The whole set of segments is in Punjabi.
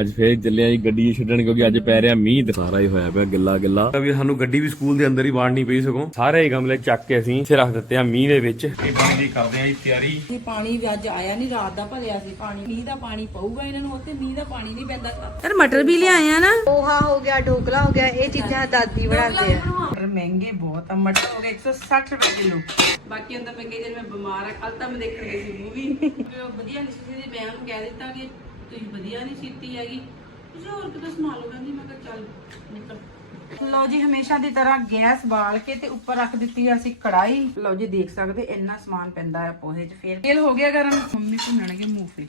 ਅੱਜ ਫੇਰ ਚੱਲੇ ਆ ਜੀ ਗੱਡੀ ਛੱਡਣ ਕਿਉਂਕਿ ਅੱਜ ਪੈ ਰਿਹਾ ਮੀਂਹ ਤੇ ਸਾਰਾ ਹੀ ਹੋਇਆ ਪਿਆ ਗਿੱਲਾ ਗਿੱਲਾ। ਵੀ ਸਾਨੂੰ ਗੱਡੀ ਵੀ ਸਕੂਲ ਦੇ ਅੰਦਰ ਹੀ ਵਾੜਨੀ ਪਈ ਸਗੋਂ। ਸਾਰੇ ਹੀ ਗਮਲੇ ਚੱਕ ਕੇ ਅਸੀਂ ਇੱਥੇ ਰੱਖ ਦਿੱਤੇ ਆ ਮੀਂਹ ਦੇ ਵਿੱਚ। ਇਹ ਪਾਣੀ ਦੀ ਕਰਦੇ ਆ ਜੀ ਤਿਆਰੀ। ਜੀ ਪਾਣੀ ਵੀ ਅੱਜ ਆਇਆ ਨਹੀਂ ਰਾਤ ਦਾ ਭਰਿਆ ਸੀ ਪਾਣੀ। ਮੀਂਹ ਦਾ ਪਾਣੀ ਪਊਗਾ ਇਹਨਾਂ ਨੂੰ ਉੱਤੇ ਮੀਂਹ ਦਾ ਪਾਣੀ ਨਹੀਂ ਪੈਂਦਾ। ਯਾਰ ਮਟਰ ਵੀ ਲਿਆਏ ਆ ਨਾ? ਪੋਹਾ ਹੋ ਗਿਆ ਢੋਕਲਾ ਹੋ ਗਿਆ ਇਹ ਚੀਜ਼ਾਂ ਦਾਦੀ ਬਣਾਉਂਦੇ ਆ। ਮਟਰ ਮਹਿੰਗੇ ਬਹੁਤ ਆ ਮਟਰ ਹੋ ਗਏ 160 ਰੁਪਏ ਕਿਲੋ। ਬਾਕੀ ਹੁੰਦਾ ਮੈਂ ਕਹੀ ਜਦ ਮੈਂ ਬਿਮਾਰ ਆ ਕੱਲ ਤਾਂ ਮੈਂ ਦੇਖਣ ਗਈ ਸੀ ਮੂਵੀ ਵਧੀਆ ਨਹੀਂ ਸੀ ਮੈਂ ਉਹਨੂੰ ਕਹਿ ਦਿੱਤਾ ਕਿ ਤੁਸੀਂ ਵਧੀਆ ਨਹੀਂ ਕੀਤੀ ਹੈਗੀ। ਤੁਸੀਂ ਹੋਰ ਕਿਤੇ ਸਮਾ ਲਓ ਕਹਿੰਦੀ, ਮੈਂ ਕਿਹਾ ਚੱਲ ਨਿਕਲ। ਲਓ ਜੀ, ਹਮੇਸ਼ਾ ਦੀ ਤਰ੍ਹਾਂ ਗੈਸ ਬਾਲ ਕੇ ਤੇ ਉੱਪਰ ਰੱਖ ਦਿੱਤੀ ਆ ਅਸੀਂ ਕੜਾਈ ਲਓ ਜੀ, ਦੇਖ ਸਕਦੇ, ਇੰਨਾ ਸਮਾਨ ਪੈਂਦਾ ਆ ਪੋਹੇ 'ਚ। ਫੇਰ ਤੇਲ ਹੋ ਗਿਆ ਗਰਮ। ਮੰਮੀ ਭੁੰਨਣਗੇ ਮੂੰਗਫਲੀ।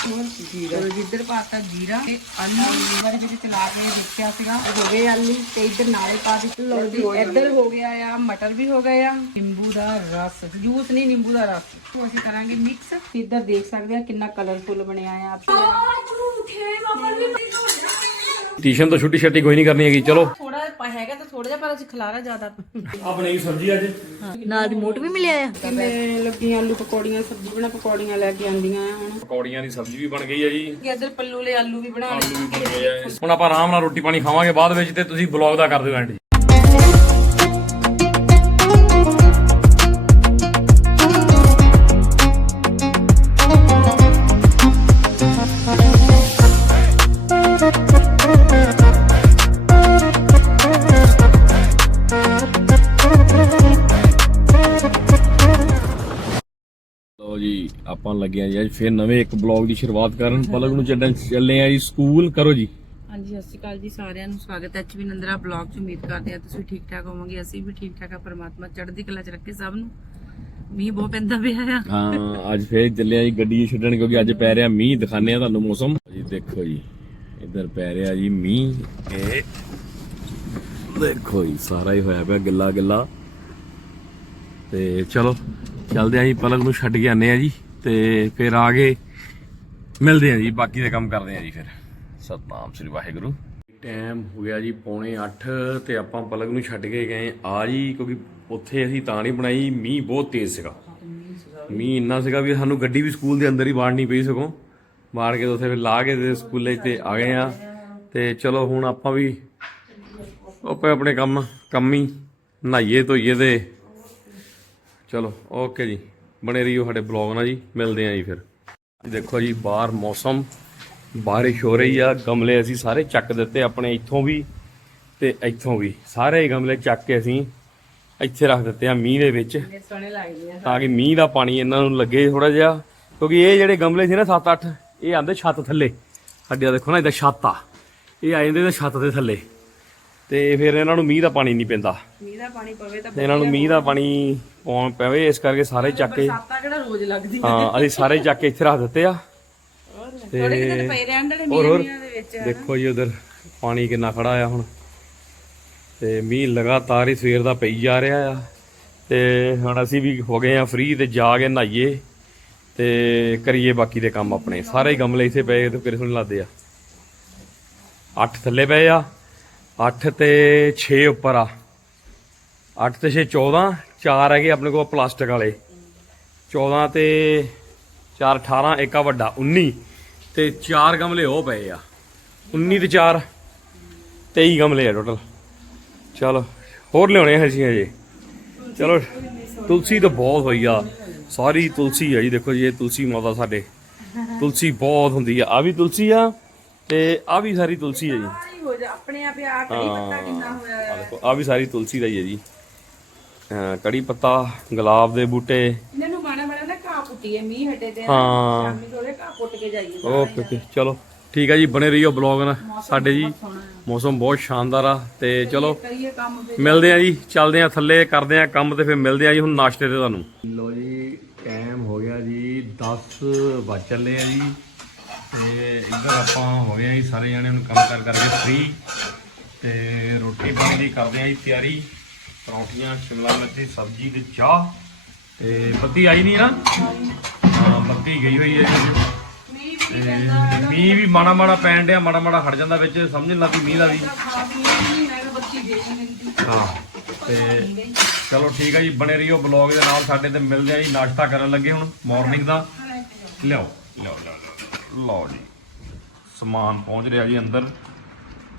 ਹੋਰ ਜੀਰਾ ਜਿੱਧਰ ਪਾਤਾ ਜੀਰਾ ਤੇ ਆਲੂ ਲੀਵਰ ਵਿੱਚ ਚਲਾ ਕੇ ਦੇਖਿਆ ਸੀਗਾ। ਹੋ ਗਏ ਆਲੂ ਤੇ ਇੱਧਰ ਨਾਲੇ ਪਾ ਦਿੱਤੇ। ਲਓ ਜੀ ਇੱਧਰ ਹੋ ਗਿਆ ਆ ਮਟਰ ਵੀ ਹੋ ਗਏ ਆ। ਨਿੰਬੂ ਦਾ ਰਸ ਜੂਸ ਨਹੀਂ ਨਿੰਬੂ ਦਾ ਰਸ। ਉਹ ਅਸੀਂ ਕਰਾਂਗੇ ਮਿਕਸ ਇੱਧਰ ਦੇਖ ਸਕਦੇ ਆ ਕਿੰਨਾ ਕਲਰਫੁਲ ਬਣਿਆ ਆ। ਟਿਊਸ਼ਨ ਤੋਂ ਛੁੱਟੀ ਛੱਟੀ ਕੋਈ ਨਹੀਂ ਕਰਨੀ ਹੈਗੀ ਚਲੋ। ਹੈਗਾ ਤਾਂ ਥੋੜਾ ਜਿਹਾ ਪਰ ਅਸੀਂ ਖਲਾਰਾ ਜ਼ਿਆਦਾ। ਆਪਣੀ ਸਬਜ਼ੀ ਅੱਜ? ਨਾਲ ਰਿਮੋਟ ਵੀ ਮਿਲਿਆ ਆ? ਕਿਵੇਂ ਲੱਗੀਆਂ ਆਲੂ ਪਕੌੜੀਆਂ ਸਬਜ਼ੀ ਬਣਾ ਪਕੌੜੀਆਂ ਲੈ ਕੇ ਆਂਦੀਆਂ ਆ ਹੁਣ। ਪਕੌੜੀਆਂ ਦੀ ਸਬਜ਼ੀ ਵੀ ਬਣ ਗਈ ਹੈ ਜੀ। ਇੱਧਰ ਪੱਲੂ ਲੈ ਆਲੂ ਵੀ ਬਣਾ ਲਏ ਆਲੂ ਵੀ ਬਣ ਗਏ ਆ ਹੁਣ ਆਪਾਂ ਆਰਾਮ ਨਾਲ ਰੋਟੀ ਪਾਣੀ ਖਾਵਾਂਗੇ ਬਾਅਦ ਵਿੱਚ ਤੇ ਤੁਸੀਂ ਬਲੌਗ ਦਾ ਕਰ ਦਿਓ ਐਂਡ ਆਪਾਂ ਲੱਗੇ ਆ ਜੀ। ਅੱਜ ਫਿਰ ਨਵੇਂ ਇੱਕ ਬਲੌਗ ਦੀ ਸ਼ੁਰੂਆਤ ਕਰਨ। ਪਲਕ ਨੂੰ ਛੱਡਣ ਚੱਲੇ ਆ ਜੀ। ਸਕੂਲ ਕਰੋ ਜੀ। ਹਾਂਜੀ ਸਤਿ ਸ਼੍ਰੀ ਅਕਾਲ ਜੀ ਸਾਰਿਆਂ ਨੂੰ। ਸਵਾਗਤ ਹੈ ਐਚਵੀ ਨੰਦਰਾ ਬਲੌਗ 'ਚ। ਉਮੀਦ ਕਰਦੇ ਹਾਂ ਤੁਸੀਂ ਠੀਕ ਠਾਕ ਹੋਵੋਗੇ। ਅਸੀਂ ਵੀ ਠੀਕ ਠਾਕ ਆ। ਪਰਮਾਤਮਾ ਚੜ੍ਹਦੀ ਕਲਾ 'ਚ ਰੱਖੇ ਸਭ ਨੂੰ। ਮੀਂਹ ਬਹੁਤ ਪੈਂਦਾ ਪਿਆ ਆ। ਹਾਂ ਅੱਜ ਫੇਰ ਚੱਲੇ ਆ ਜੀ ਗੱਡੀ ਛੱਡਣ ਕਿਉਂਕਿ ਅੱਜ ਪੈ ਰਿਹਾ ਮੀਂਹ। ਦਿਖਾਣੇ ਆ ਤੁਹਾਨੂੰ ਮੌਸਮ। ਜੀ ਦੇਖੋ ਜੀ। ਇੱਧਰ ਪੈ ਰਿਹਾ ਜੀ ਮੀਂਹ। ਇਹ ਦੇਖੋ ਜੀ ਸਾਰਾ ਹੀ ਹੋਇਆ ਪਿਆ ਗਿੱਲਾ ਗਿੱਲਾ ਤੇ ਚਲੋ ਚੱਲਦੇ ਆ ਜੀ। ਪਲਕ ਨੂੰ ਛੱਡ ਕੇ ਆਨੇ ਆ ਜੀ। ਤੇ ਫਿਰ ਆ ਗਏ। ਮਿਲਦੇ ਆ ਜੀ, ਬਾਕੀ ਦਾ ਕੰਮ ਕਰਦੇ ਆ ਜੀ ਫਿਰ। ਸਤਨਾਮ ਸ੍ਰੀ ਵਾਹਿਗੁਰੂ। ਟਾਈਮ ਹੋ ਗਿਆ ਜੀ ਪੌਣੇ 8 ਤੇ ਆਪਾਂ ਪਲਕ ਨੂੰ ਛੱਡ ਕੇ ਗਏ ਆ ਜੀ, ਕਿਉਂਕਿ ਉੱਥੇ ਅਸੀਂ ਤਾਂ ਨਹੀਂ ਬਣਾਈ, ਮੀਂਹ ਬਹੁਤ ਤੇਜ਼ ਸੀਗਾ। ਮੀਂਹ ਇੰਨਾ ਸੀਗਾ ਵੀ ਸਾਨੂੰ ਗੱਡੀ ਵੀ ਸਕੂਲ ਦੇ ਅੰਦਰ ਹੀ ਵਾੜਨੀ ਪਈ ਸਗੋਂ। ਵਾੜ ਕੇ ਉੱਥੇ ਫਿਰ ਲਾ ਕੇ ਤੇ ਸਕੂਲੇ ਤੇ ਆ ਗਏ ਆ। ਤੇ ਚਲੋ ਹੁਣ ਆਪਾਂ ਵੀ ਆਪਣੇ ਆਪਣੇ ਕੰਮ ਕੰਮ ਹੀ ਨਹਾਈਏ, ਧੋਈਏ ਤੇ। ਚਲੋ, ਓਕੇ ਜੀ। ਬਣੇ ਰਹੀਓ ਸਾਡੇ ਬਲੌਗ ਨਾਲ ਜੀ ਮਿਲਦੇ ਆਂ ਜੀ ਫਿਰ। ਦੇਖੋ ਜੀ ਬਾਹਰ ਮੌਸਮ ਬਾਰਿਸ਼ ਹੋ ਰਹੀ ਆ ਗਮਲੇ ਅਸੀਂ ਸਾਰੇ ਚੱਕ ਦਿੱਤੇ ਆਪਣੇ ਇੱਥੋਂ ਵੀ ਤੇ ਇੱਥੋਂ ਵੀ। ਸਾਰੇ ਗਮਲੇ ਚੱਕ ਕੇ ਅਸੀਂ ਇੱਥੇ ਰੱਖ ਦਿੱਤੇ ਆ ਮੀਂਹ ਦੇ ਵਿੱਚ। ਤਾਂ ਕਿ ਮੀਂਹ ਦਾ ਪਾਣੀ ਇਹਨਾਂ ਨੂੰ ਲੱਗੇ ਥੋੜਾ ਜਿਹਾ ਕਿਉਂਕਿ ਇਹ ਜਿਹੜੇ ਗਮਲੇ ਸੀ ਨਾ 7-8 ਇਹ ਆਂਦੇ ਛੱਤ ਥੱਲੇ। ਸਾਡੇ ਆ ਦੇਖੋ ਨਾ ਇਹਦਾ ਛੱਤ ਆ। ਇਹ ਆ ਜਾਂਦੇ ਤਾਂ ਛੱਤ ਦੇ ਥੱਲੇ। ਤੇ ਫਿਰ ਇਹਨਾਂ ਨੂੰ ਮੀਂਹ ਦਾ ਪਾਣੀ ਨਹੀਂ ਪੈਂਦਾ। ਮੀਂਹ ਦਾ ਪਾਣੀ ਪਵੇ ਤਾਂ ਤੇ ਇਹਨਾਂ ਨੂੰ ਮੀਂਹ ਦਾ ਪਾਣੀ ਪਾਉਣ ਪਵੇ ਇਸ ਕਰਕੇ ਸਾਰੇ ਚੱਕ ਕੇ ਸਾਤਾ ਕਿਹੜਾ ਰੋਜ਼ ਲੱਗਦੀ ਹਾਂ ਅਸੀਂ ਸਾਰੇ ਚੱਕ ਕੇ ਇੱਥੇ ਰੱਖ ਦਿੱਤੇ ਆ। ਥੋੜੇ ਕਿਤੇ ਪਏ ਰਹਿਣ ਦੇ ਮੀਂਹ ਦੇ ਵਿੱਚ। ਦੇਖੋ ਜੀ ਉਧਰ ਪਾਣੀ ਕਿੰਨਾ ਖੜਾ ਆ ਹੁਣ। ਤੇ ਮੀਂਹ ਲਗਾਤਾਰ ਹੀ ਸਵੇਰ ਦਾ ਪਈ ਜਾ ਰਿਹਾ ਆ। ਤੇ ਹੁਣ ਅਸੀਂ ਵੀ ਹੋ ਗਏ ਆ ਫ੍ਰੀ ਤੇ ਜਾ ਕੇ ਨਹਾਈਏ। ਤੇ ਕਰੀਏ ਬਾਕੀ ਦੇ ਕੰਮ ਆਪਣੇ। ਸਾਰੇ ਗਮਲੇ ਇੱਥੇ ਪਏ ਤੇ ਕਿਹੜੇ ਸੋਹਣੇ ਲੱਗਦੇ ਆ। 8 ਥੱਲੇ ਪਏ ਆ। 8 ਤੇ 6 ਉੱਪਰ ਆ। 8 ਤੇ 6 14 ਚਾਰ ਹੈਗੇ ਆਪਣੇ ਕੋਲ ਪਲਾਸਟਿਕ ਵਾਲੇ। 14 ਤੇ 4 18 ਇੱਕ ਆ ਵੱਡਾ 19 ਤੇ ਚਾਰ ਗਮਲੇ ਉਹ ਪਏ ਆ। 19 ਤੇ 4 23 ਗਮਲੇ ਆ ਟੋਟਲ ਚਲੋ, ਹੋਰ ਲਿਆਉਣੇ ਆ ਅਸੀਂ ਹਜੇ। ਚਲੋ, ਤੁਲਸੀ ਤਾਂ ਬਹੁਤ ਹੋਈ ਆ। ਸਾਰੀ ਤੁਲਸੀ ਆ ਜੀ, ਦੇਖੋ ਜੀ, ਇਹ ਤੁਲਸੀ ਮਾਤਾ ਸਾਡੇ। ਤੁਲਸੀ ਬਹੁਤ ਹੁੰਦੀ ਆ। ਆ ਵੀ ਤੁਲਸੀ ਆ ਤੇ ਆ ਵੀ ਸਾਰੀ ਤੁਲਸੀ ਆ ਜੀ। ਆਪਣੇ ਆਪ ਆ ਕੜੀ ਪੱਤਾ ਕਿੰਨਾ ਹੋਇਆ ਆ ਦੇਖੋ ਆ ਵੀ ਸਾਰੀ ਤੁਲਸੀ ਦਾ ਹੀ ਹੈ ਜੀ। ਹਾਂ ਕੜੀ ਪੱਤਾ ਗੁਲਾਬ ਦੇ ਬੂਟੇ। ਇਹਨਾਂ ਨੂੰ ਮਾੜਾ ਮਾੜਾ ਨਾ ਘਾਹ ਪੁੱਟੀਏ ਮੀਂਹ ਹਟੇ ਤੇ ਹਾਂ। ਸ਼ਾਮੀ ਥੋੜੇ ਘਾਹ ਪੁੱਟ ਕੇ ਜਾਈਏ ਓਕੇ ਓਕੇ ਚਲੋ ਠੀਕ ਆ ਜੀ ਬਣੇ ਰਹੀਓ ਬਲੌਗ ਨਾਲ। ਸਾਡੇ ਜੀ ਮੌਸਮ ਬਹੁਤ ਸ਼ਾਨਦਾਰ ਆ ਤੇ ਚਲੋ ਕਰੀਏ ਕੰਮ ਫਿਰ। ਮਿਲਦੇ ਆ ਜੀ ਚੱਲਦੇ ਆ ਥੱਲੇ ਕਰਦੇ ਆ ਕੰਮ ਤੇ ਫਿਰ ਮਿਲਦੇ ਆ ਜੀ ਹੁਣ ਨਾਸ਼ਤੇ ਤੇ ਤੁਹਾਨੂੰ। ਲੋ ਜੀ ਟਾਈਮ ਹੋ ਗਿਆ ਜੀ 10 ਵੱਜ ਚੱਲੇ ਆ ਜੀ। ਤੇ ਇੱਧਰ ਆਪਾਂ ਹੋ ਗਏ ਆ ਜੀ, ਸਾਰੇ ਜਣੇ ਨੂੰ ਕੰਮ ਕਰ ਕਰਕੇ ਫ੍ਰੀ ਤੇ ਰੋਟੀ ਪਾਣੀ ਦੀ ਕਰਦੇ ਆ ਜੀ ਤਿਆਰੀ। ਪਰੌਂਠੀਆਂ, ਸ਼ਿਮਲਾ ਮਿਰਚ, ਸਬਜ਼ੀ ਤੇ ਚਾਹ। ਤੇ ਬੱਤੀ ਆਈ ਨਹੀਂ ਨਾ? ਹਾਂ, ਬੱਤੀ ਗਈ ਹੋਈ ਹੈ ਜੀ। ਤੇ ਮੀਂਹ ਵੀ ਮਾੜਾ ਮਾੜਾ ਪੈਣ ਡਿਆ, ਮਾੜਾ ਮਾੜਾ ਹਟ ਜਾਂਦਾ ਵਿੱਚ ਸਮਝ ਨਹੀਂ ਲੱਗਦੀ ਮੀਂਹ ਦਾ ਵੀ। ਹਾਂ, ਤੇ ਚਲੋ ਠੀਕ ਹੈ ਜੀ, ਬਣੇ ਰਹੀਓ ਬਲੌਗ ਦੇ ਨਾਲ, ਸਾਡੇ ਤੇ ਮਿਲਦੇ ਆ ਜੀ, ਨਾਸ਼ਤਾ ਕਰਨ ਲੱਗੇ ਹੁਣ ਮਾਰਨਿੰਗ ਦਾ। ਲਿਆਓ ਲਿਆਓ ਲਿਆਓ। ਲਓ ਜੀ ਸਮਾਨ ਪਹੁੰਚ ਰਿਹਾ ਜੀ ਅੰਦਰ।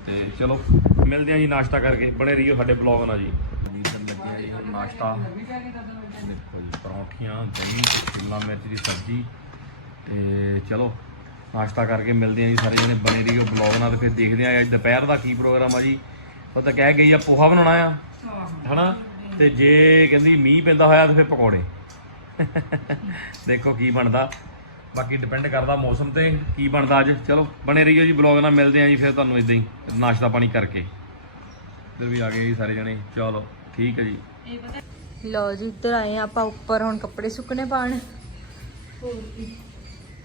ਤੇ ਚਲੋ ਮਿਲਦੇ ਆ ਜੀ ਨਾਸ਼ਤਾ ਕਰਕੇ। ਬਣੇ ਰਹੀਓ ਸਾਡੇ ਬਲੌਗ ਨਾਲ ਜੀ। ਲੱਗਿਆ ਜੀ ਹੁਣ ਨਾਸ਼ਤਾ। ਦੇਖੋ ਜੀ ਪਰੌਂਠੀਆਂ ਦਹੀਂ ਸ਼ਿਮਲਾ ਮਿਰਚ ਦੀ ਸਬਜ਼ੀ। ਤੇ ਚਲੋ ਨਾਸ਼ਤਾ ਕਰਕੇ ਮਿਲਦੇ ਆ ਜੀ ਸਾਰੇ ਜਣੇ। ਬਣੇ ਰਹੀਓ ਬਲੌਗ ਨਾਲ ਤੇ ਫਿਰ ਦੇਖਦੇ ਆ ਅੱਜ ਦੁਪਹਿਰ ਦਾ ਕੀ ਪ੍ਰੋਗਰਾਮ ਆ ਜੀ। ਉਹ ਤਾਂ ਕਹਿ ਗਈ ਆ ਪੋਹਾ ਬਣਾਉਣਾ ਆ। ਹਨਾ? ਤੇ ਜੇ ਕਹਿੰਦੀ ਮੀਂਹ ਪੈਂਦਾ ਹੋਇਆ ਤਾਂ ਫਿਰ ਪਕੌੜੇ। ਦੇਖੋ ਕੀ ਬਣਦਾ। ਬਾਕੀ ਡਿਪੈਂਡ ਕਰਦਾ ਮੌਸਮ ਤੇ ਕੀ ਬਣਦਾ ਅੱਜ। ਚਲੋ ਬਣੇ ਰਹੀਓ ਜੀ ਬਲੌਗ ਨਾਲ ਮਿਲਦੇ ਆ ਜੀ ਫਿਰ ਤੁਹਾਨੂੰ ਇਦਾਂ ਹੀ ਨਾਸ਼ਤਾ ਪਾਣੀ ਕਰਕੇ। ਇੱਧਰ ਵੀ ਆ ਗਏ ਜੀ ਸਾਰੇ ਜਣੇ। ਚਲੋ ਠੀਕ ਹੈ ਜੀ। ਲਓ ਜੀ ਇੱਧਰ ਆਏ ਆ ਆਪਾਂ ਉੱਪਰ ਹੁਣ ਕੱਪੜੇ ਸੁੱਕਣੇ ਪਾਣ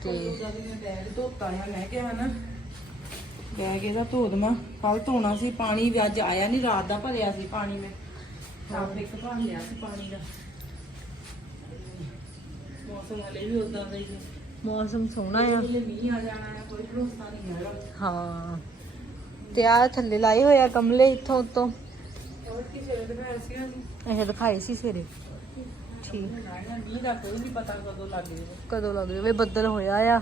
ਤੇ ਜਦ ਮੈਂ ਬੈਗ ਧੋਤਾ ਆ ਮੈਂ ਕਿਹਾ ਨਾ ਬੈਗ ਇਹਦਾ ਧੋ ਕੱਲ ਧੋਣਾ ਸੀ ਪਾਣੀ ਵੀ ਅੱਜ ਆਇਆ ਨਹੀਂ ਰਾਤ ਦਾ ਭਰਿਆ ਸੀ ਪਾਣੀ ਮੈਂ। ਟੱਬ ਇੱਕ ਭਰ ਲਿਆ ਸੀ ਪਾਣੀ ਦਾ। ਮੌਸਮ ਹਲੇ ਵੀ ਉਦਾਂ ਦਾ ਹੀ ਹੈ ਮੌਸਮ ਸੋਹਣਾ ਆ। ਮੀਂਹ ਆ ਜਾਣਾ ਹੈ ਕੋਈ ਭਰੋਸਾ ਨਹੀਂ ਹੈਗਾ। ਹਾਂ। ਤੇ ਆ ਥੱਲੇ ਲਾਏ ਹੋਏ ਆ ਗਮਲੇ ਇੱਥੋਂ ਉੱਤੋਂ। ਹੋਰ ਕੀ ਸਵੇਰੇ ਦਿਖਾਇਆ ਸੀ ਅਸੀਂ ਇਹ ਦਿਖਾਏ ਸੀ ਸਵੇਰੇ। ਠੀਕ। ਨਾ ਮੀਂਹ ਦਾ ਕੋਈ ਨਹੀਂ ਪਤਾ ਕਦੋਂ ਲੱਗ ਜਾਵੇ। ਕਦੋਂ ਲੱਗ ਜਾਵੇ ਬੱਦਲ ਹੋਇਆ ਆ।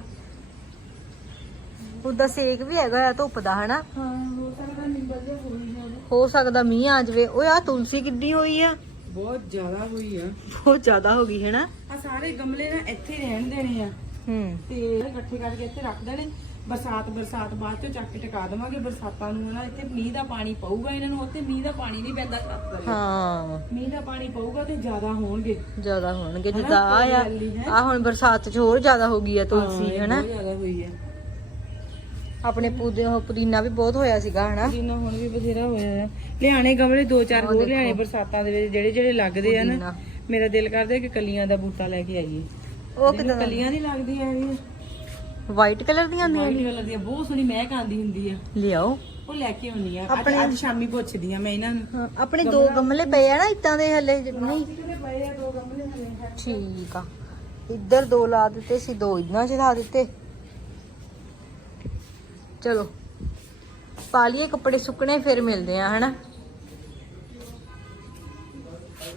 ਉਹਦਾ ਸੇਕ ਵੀ ਹੈਗਾ ਆ ਧੁੱਪ ਦਾ ਹਨਾ? ਹਾਂ ਹੋ ਸਕਦਾ ਨਿੰਬਲ ਜਿਹਾ ਹੋਈ ਜਾਵੇ। ਹੋ ਸਕਦਾ ਮੀਂਹ ਆ ਜਾਵੇ। ਓਏ ਆ ਤੁਲਸੀ ਕਿੱਡੀ ਹੋਈ ਆ। ਬਹੁਤ ਜ਼ਿਆਦਾ ਹੋਈ ਆ। ਬਹੁਤ ਜ਼ਿਆਦਾ ਹੋ ਗਈ ਹੈਨਾ? ਆ ਸਾਰੇ ਗਮਲੇ ਨਾ ਇੱਥੇ ਹੀ ਰਹਿਣ ਦੇਣੇ ਆ। ਹੂੰ ਤੇ ਇਕੱਠੇ ਕਰਕੇ ਇੱਥੇ ਰੱਖ ਦੇਣੇ। ਬਰਸਾਤ ਬਰਸਾਤ ਬਾਅਦ ਚੋਂ ਚੱਕ ਕੇ ਟਿਕਾ ਦੇਵਾਂਗੇ। ਬਰਸਾਤਾਂ ਨੂੰ ਨਾ ਇੱਥੇ ਮੀਂਹ ਦਾ ਪਾਣੀ ਪਊਗਾ ਇਹਨਾਂ ਨੂੰ ਉੱਥੇ ਮੀਂਹ ਦਾ ਪਾਣੀ ਨਹੀਂ ਪੈਂਦਾ ਛੱਤ ਤੇ ਹਾਂ। ਮੀਂਹ ਦਾ ਪਾਣੀ ਪਊਗਾ ਤੇ ਜ਼ਿਆਦਾ ਹੋਣਗੇ। ਜ਼ਿਆਦਾ ਹੋਣਗੇ? ਜਿੱਦਾਂ ਆ ਆ। ਆ ਹੁਣ ਬਰਸਾਤ ਚ ਹੋਰ ਜ਼ਿਆਦਾ ਹੋ ਗਈ ਆ ਤੁਲਸੀ ਹਨਾ? ਜ਼ਿਆਦਾ ਹੋਈ ਆ। ਆਪਣੇ ਪੁਦੇ ਉਹ ਪੁਦੀਨਾ ਵੀ ਬਹੁਤ ਹੋਇਆ ਸੀਗਾ ਹਨਾ? ਜਿੰਨਾ ਹੁਣ ਵੀ ਬਥੇਰਾ ਹੋਇਆ ਆ। ਲਿਆਣੇ ਗਮਲੇ ਦੋ ਚਾਰ ਹੋਰ। ਲਿਆਣੇ ਬਰਸਾਤਾਂ ਦੇ ਵਿੱਚ ਜਿਹੜੇ ਜਿਹੜੇ ਲੱਗਦੇ ਆ ਨਾ। ਪੁਦੀਨਾ। ਮੇਰਾ ਦਿਲ ਕਰਦਾ ਕਿ ਕਲੀਆਂ ਦਾ ਬੂਟਾ ਲੈ ਕੇ ਆਈਏ। ਉਹ ਕਿਦਾਂ ਕਲੀਆਂ ਨਹੀਂ ਲੱਗਦੀਆਂ ਹੈਗੀਆਂ ਵਾਈਟ ਕਲਰ ਦੀਆਂ ਆਉਂਦੀਆਂ ਵਾਈਟ ਕਲਰ ਦੀਆਂ ਬਹੁਤ ਸੋਹਣੀ ਮਹਿਕ ਆਉਂਦੀ ਹੁੰਦੀ ਆ। ਲਿਆਓ। ਉਹ ਲੈ ਕੇ ਆਉਣੀ ਆ। ਅੱਜ ਆਪਣੇ- ਅੱਜ ਸ਼ਾਮੀ ਪੁੱਛਦੀ ਆ ਮੈਂ ਇਹਨਾਂ ਨੂੰ। ਹਾਂ, ਆਪਣੇ ਦੋ ਗਮਲੇ ਪਏ ਆ ਨਾ ਇਤਾਂ ਦੇ ਹਲੇ ਨਹੀਂ। ਕਿਤੇ ਪਏ ਆ ਦੋ ਗਮਲੇ ਹਲੇ ਠੀਕ ਆ। ਇੱਧਰ ਦੋ ਲਾ ਦਿੱਤੇ ਸੀ ਦੋ ਇਦਾਂ ਚ ਲਾ ਦਿੱਤੇ। ਚਲੋ। ਪਾ ਲਈਏ ਕੱਪੜੇ ਸੁੱਕਣੇ ਫਿਰ ਮਿਲਦੇ ਆ ਹਨਾ?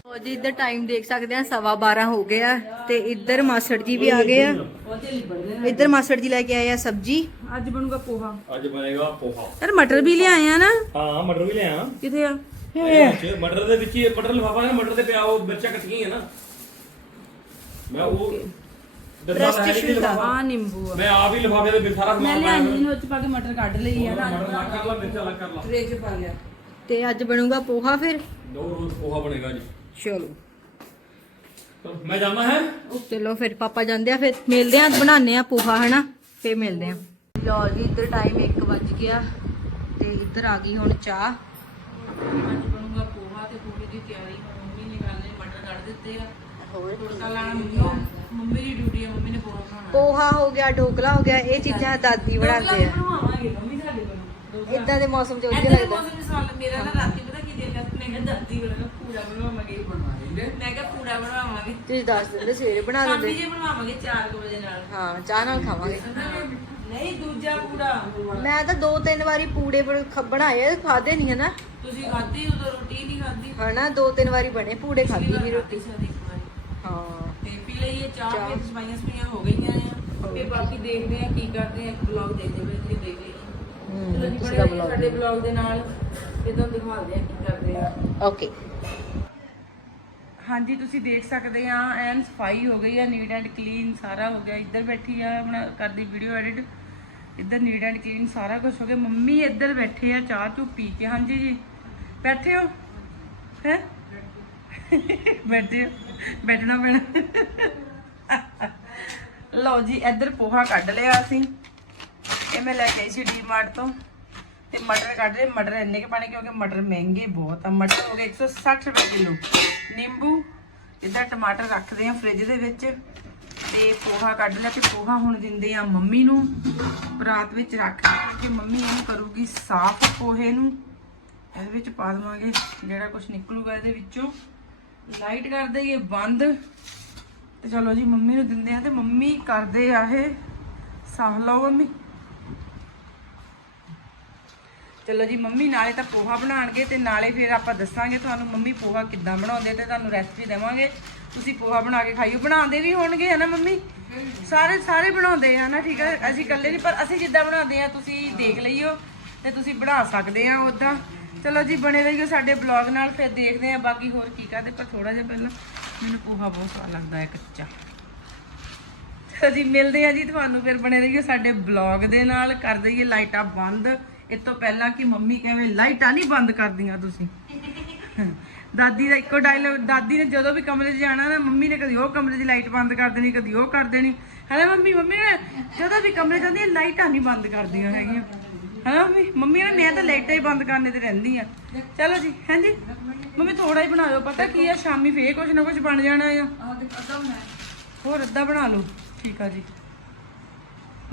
ਉਹ ਜੀ ਇੱਧਰ ਟਾਈਮ ਦੇਖ ਸਕਦੇ ਆ ਸਵਾ 12 ਹੋ ਗਿਆ ਤੇ ਇੱਧਰ ਮਾਸੜ ਜੀ ਵੀ ਆ ਗਏ ਆ। ਇੱਧਰ ਮਾਸੜ ਜੀ ਲੈ ਕੇ ਆਏ ਆ ਸਬਜੀ। ਅੱਜ ਬਣੂਗਾ ਪੋਹਾ। ਅੱਜ ਬਣੇਗਾ ਪੋਹਾ। ਯਾਰ ਮਟਰ ਵੀ ਲਿਆਏ ਆ ਨਾ? ਹਾਂ ਮਟਰ ਵੀ ਲਿਆ ਕਿਤੇ ਆ? ਮਟਰ ਦੇ ਵਿੱਚ ਹੀ ਮਟਰ ਲਫਾਫਾ ਹੈ ਮਟਰ ਦੇ ਪਿਆ ਉਹ ਮਿਰਚਾਂ ਕੱਟੀਆਂ ਹੈ ਨਾ। ਮੈਂ ਉਹ ਤਾਂ। ਆ। ਨਿੰਬੂ ਆ। ਮੈਂ ਆਪ ਹੀ ਲਫਾਫੇ ਦੇ ਵਿੱਚ ਸਾਰਾ ਮੈਂ ਸਮਾਨ ਪਾਇਆ ਲਿਆਈ ਨੂੰ ਉੱਚ ਪਾ ਕੇ ਮਟਰ ਕੱਢ ਲਈ ਆ ਨਾ। ਮਟਰ ਲੱਗ ਕਰ ਲਾ ਮਿਰਚਾਂ ਲੱਗ ਕਰ ਲਾ। ਟਰੇ ਚ ਪਾ ਲਿਆ। ਤੇ ਅੱਜ ਬਣੂਗਾ ਪੋਹਾ ਫਿਰ? ਦੋ ਰੋਜ਼ ਪੋਹਾ ਬਣੇਗਾ ਜੀ। ਚਲੋ। ਮੈਂ ਜਾਣਾ ਹੈ? ਚਲੋ ਫਿਰ ਪਾਪਾ ਜਾਂਦੇ ਆ ਫਿਰ ਮਿਲਦੇ ਆ ਬਣਾਉਂਦੇ ਆ ਪੋਹਾ ਹਨਾ? ਫਿਰ ਮਿਲਦੇ ਆ। ਲਓ ਜੀ ਇੱਧਰ ਟਾਈਮ 1 ਵੱਜ ਗਿਆ ਤੇ ਇੱਧਰ ਆ ਗਈ ਹੁਣ ਚਾਹ। ਅੱਜ ਬਣੂਗਾ ਪੋਹਾ ਤੇ ਪੋਹੇ ਦੀ ਤਿਆਰੀ। ਮੰਮੀ ਨੇ ਕਰ ਲਈ ਮਟਰ ਕੱਢ ਦਿੱਤੇ ਆ। ਹੋਰ। ਤੜਕਾ ਲਾਣਾ ਮੰਮੀ ਨੂੰ- ਮੰਮੀ ਦੀ ਡਿਊਟੀ ਆ ਮੰਮੀ ਨੇ ਪੋਹਾ ਬਣਾਉਣਾ। ਪੋਹਾ ਹੋ ਗਿਆ ਢੋਕਲਾ ਹੋ ਗਿਆ ਇਹ ਚੀਜ਼ਾਂ ਦਾਦੀ ਬਣਾਉਂਦੇ ਆ। ਇਦਾਂ ਦੇ ਮੌਸਮ 'ਚ ਵਧੀਆ ਇੱਦਾਂ ਦੇ ਲੱਗਦਾ। ਮੌਸਮ ਵਿੱਚ ਸਾਲ ਮੇਰਾ ਨਾ ਰਾਤੀ ਮੈਂ ਕਿਹਾ ਦਾਦੀ ਬਣਾ ਪੂੜਾ ਬਣਾਵਾਂਗੇ ਮੈਂ ਕਿਹਾ ਪੂੜਾ ਬਣਾਵਾਂਗੇ ਤੁਸੀਂ ਦੱਸ ਦਿੰਦੇ ਸਵੇਰੇ ਬਣਾ ਸ਼ਾਮੀ ਦਿੰਦੇ। ਜੇ ਬਣਾਵਾਂਗੇ 4 ਵਜੇ ਨਾਲ। ਹਾਂ ਚਾਹ ਨਾਲ ਖਾਵਾਂਗੇ। ਨਹੀਂ ਦੂਜਾ ਪੂੜਾ। ਮੈਂ ਤਾਂ ਦੋ ਤਿੰਨ ਵਾਰੀ ਪੂੜੇ ਬਣ- ਖ- ਬਣਾਏ ਆ, ਖਾਦੇ ਨਹੀਂ ਹਨਾ ਤੁਸੀਂ ਖਾਧੀ ਉਦੋਂ ਰੋਟੀ ਨਹੀਂ ਖਾਧੀ। ਹਨਾ ਦੋ ਤਿੰਨ ਵਾਰੀ ਬਣੇ ਪੂੜੇ ਖਾਦੀ ਵੀ ਰੋਟੀ। ਸਾਡੀ ਇੱਕ ਵਾਰੀ। ਹਾਂ। ਤੇ ਪੀ ਲਈਏ ਚਾਹ ਚਾਹ। ਫਿਰ ਸਫਾਈਆਂ ਸਫਾਈਆਂ ਹੋ ਗਈਆਂ ਆ। ਫਿਰ ਬਾਕੀ ਦੇਖਦੇ ਆ ਕੀ ਕਰਦੇ ਆ ਬਲੌਗ ਦੇਖਦੇ ਪਏ ਤੁਸੀਂ ਦੇਖ ਲਈਏ ਚਲੋ ਜੀ ਹੂੰ ਬਣੇ ਦਾ ਸਾਡੇ ਬਲੌਗ ਦੇ ਨਾਲ। ਫਿਰ ਤੁਹਾਨੂੰ ਦਿਖਾਉਂਦੇ ਆ ਕੀ ਕਰਦੇ ਆ? ਓਕੇ ਹਾਂਜੀ ਤੁਸੀਂ ਦੇਖ ਸਕਦੇ ਆ ਐਨ ਸਫ਼ਾਈ ਹੋ ਗਈ ਆ ਨੀਟ ਐਂਡ ਕਲੀਨ ਸਾਰਾ ਹੋ ਗਿਆ। ਇੱਧਰ ਬੈਠੀ ਆ ਹੁਣ ਕਰਦੀ ਵੀਡੀਓ ਐਡਿਟ ਇੱਧਰ ਨੀਟ ਐਂਡ ਕਲੀਨ ਸਾਰਾ ਕੁਝ ਹੋ ਗਿਆ। ਮੰਮੀ ਇੱਧਰ ਬੈਠੇ ਆ ਚਾਹ ਚੂ ਪੀ ਕੇ। ਹਾਂਜੀ ਜੀ ਬੈਠੇ ਹੋ? ਹੈ? ਬੈਠੇ ਹੋ? ਬੈਠਣਾ ਪੈਣਾ। ਲਓ ਜੀ ਇੱਧਰ ਪੋਹਾ ਕੱਢ ਲਿਆ ਅਸੀਂ। ਇਹ ਮੈਂ ਲੈ ਕੇ ਆਈ ਸੀ ਡੀਮਾਰਟ ਤੋਂ। ਤੇ ਮਟਰ ਕੱਢ ਰਹੇ, ਮਟਰ ਇੰਨੇ ਕੇ ਪਾਣੇ ਕਿਉਂਕਿ ਮਟਰ ਮਹਿੰਗੇ ਬਹੁਤ ਆ। ਮਟਰ ਹੋ ਗਏ 160 ਰੁਪਏ ਕਿਲੋ। ਨਿੰਬੂ ਇੱਧਰ ਟਮਾਟਰ ਰੱਖਦੇ ਆ ਫ੍ਰਿਜ ਦੇ ਵਿੱਚ, ਤੇ ਪੋਹਾ ਕੱਢ ਲਿਆ ਤੇ ਪੋਹਾ ਹੁਣ ਦਿੰਦੇ ਆ ਮੰਮੀ ਨੂੰ, ਰਾਤ ਵਿੱਚ ਰੱਖ ਕਿ ਮੰਮੀ ਇਹਨੂੰ ਕਰੂਗੀ ਸਾਫ਼ ਪੋਹੇ ਨੂੰ। ਇਹਦੇ ਵਿੱਚ ਪਾ ਦਵਾਂਗੇ ਜਿਹੜਾ ਕੁਝ ਨਿਕਲੂਗਾ ਇਹਦੇ ਵਿੱਚੋਂ। ਲਾਈਟ ਕਰ ਦਈਏ, ਬੰਦ। ਤੇ ਚਲੋ ਜੀ, ਮੰਮੀ ਨੂੰ ਦਿੰਦੇ ਆ ਤੇ ਮੰਮੀ ਕਰਦੇ ਆ ਇਹ। ਸਾਫ਼ ਲਓ ਮੰਮੀ। ਚਲੋ ਜੀ, ਮੰਮੀ ਨਾਲੇ ਤਾਂ ਪੋਹਾ ਬਣਾਣਗੇ ਤੇ ਨਾਲੇ ਫਿਰ ਆਪਾਂ ਦੱਸਾਂਗੇ ਤੁਹਾਨੂੰ ਮੰਮੀ ਪੋਹਾ ਕਿੱਦਾਂ ਬਣਾਉਂਦੇ ਤੇ ਤੁਹਾਨੂੰ ਰੈਸਪੀ ਦੇਵਾਂਗੇ। ਤੁਸੀਂ ਪੋਹਾ ਬਣਾ ਕੇ ਖਾਈਓ। ਬਣਾਉਂਦੇ ਵੀ ਹੋਣਗੇ ਹਨਾ ਮੰਮੀ? ਸਾਰੇ ਸਾਰੇ ਬਣਾਉਂਦੇ ਆ ਨਾ ਠੀਕ ਹੈ ਅਸੀਂ ਇਕੱਲੇ ਨਹੀਂ, ਪਰ ਅਸੀਂ ਜਿੱਦਾਂ ਬਣਾਉਂਦੇ ਆ, ਤੁਸੀਂ ਦੇਖ ਲਈਓ ਤੇ ਤੁਸੀਂ ਬਣਾ ਸਕਦੇ ਆ ਉਦਾਂ ਚਲੋ ਜੀ, ਬਣੇ ਰਹੀਓ ਸਾਡੇ ਬਲੌਗ ਨਾਲ, ਫਿਰ ਦੇਖਦੇ ਆ ਬਾਕੀ ਹੋਰ ਕੀ ਕਰਦੇ ਪਰ ਥੋੜਾ ਜਿਹਾ ਪਹਿਲਾਂ ਮੈਨੂੰ ਪੋਹਾ ਬਹੁਤ ਸਵਾਦ ਲੱਗਦਾ ਹੈ, ਕੱਚਾ। ਚਲੋ ਜੀ, ਮਿਲਦੇ ਆ ਜੀ ਤੁਹਾਨੂੰ, ਫਿਰ ਬਣੇ ਰਹੀਓ ਸਾਡੇ ਬਲੌਗ ਦੇ ਨਾਲ। ਕਰ ਦਈਏ ਲਾਈਟਾਂ ਬੰਦ। ਇਸ ਤੋਂ ਪਹਿਲਾਂ ਕਿ ਮੰਮੀ ਕਹੇ ਲਾਈਟਾਂ ਨਹੀਂ ਬੰਦ ਕਰਦੀਆਂ ਤੁਸੀਂ। ਦਾਦੀ ਦਾ ਇੱਕੋ ਡਾਇਲੌਗ ਦਾਦੀ ਨੇ ਜਦੋਂ ਵੀ ਕਮਰੇ 'ਚ ਜਾਣਾ ਨਾ ਮੰਮੀ ਨੇ ਕਦੀ ਉਹ ਕਮਰੇ ਦੀ ਲਾਈਟ ਬੰਦ ਕਰ ਦੇਣੀ ਕਦੀ ਉਹ ਕਰ ਦੇਣੀ। ਹੈ ਮੰਮੀ? ਮੰਮੀ ਨੇ ਜਦੋਂ ਵੀ ਕਮਰੇ 'ਚ ਜਾਂਦੀ ਲਾਈਟਾਂ ਨਹੀਂ ਬੰਦ ਕਰਦੀਆਂ ਹੈਗੀਆਂ। ਹੈ ਮੰਮੀ? ਮੰਮੀ ਨੇ ਮੈਂ ਤਾਂ ਲਾਈਟਾਂ ਹੀ ਬੰਦ ਕਰਨੇ ਤੇ ਰਹਿੰਦੀ ਆ। ਚਲੋ ਜੀ ਹਾਂਜੀ? ਮੰਮੀ ਥੋੜਾ ਹੀ ਬਣਾਇਓ ਪਤਾ ਕੀ ਆ ਸ਼ਾਮੀ ਫੇਰ ਕੁਝ ਨਾ ਕੁਝ ਬਣ ਜਾਣਾ ਆ। ਹੋਰ ਅੱਧਾ ਬਣਾ ਲਓ। ਠੀਕ ਆ ਜੀ।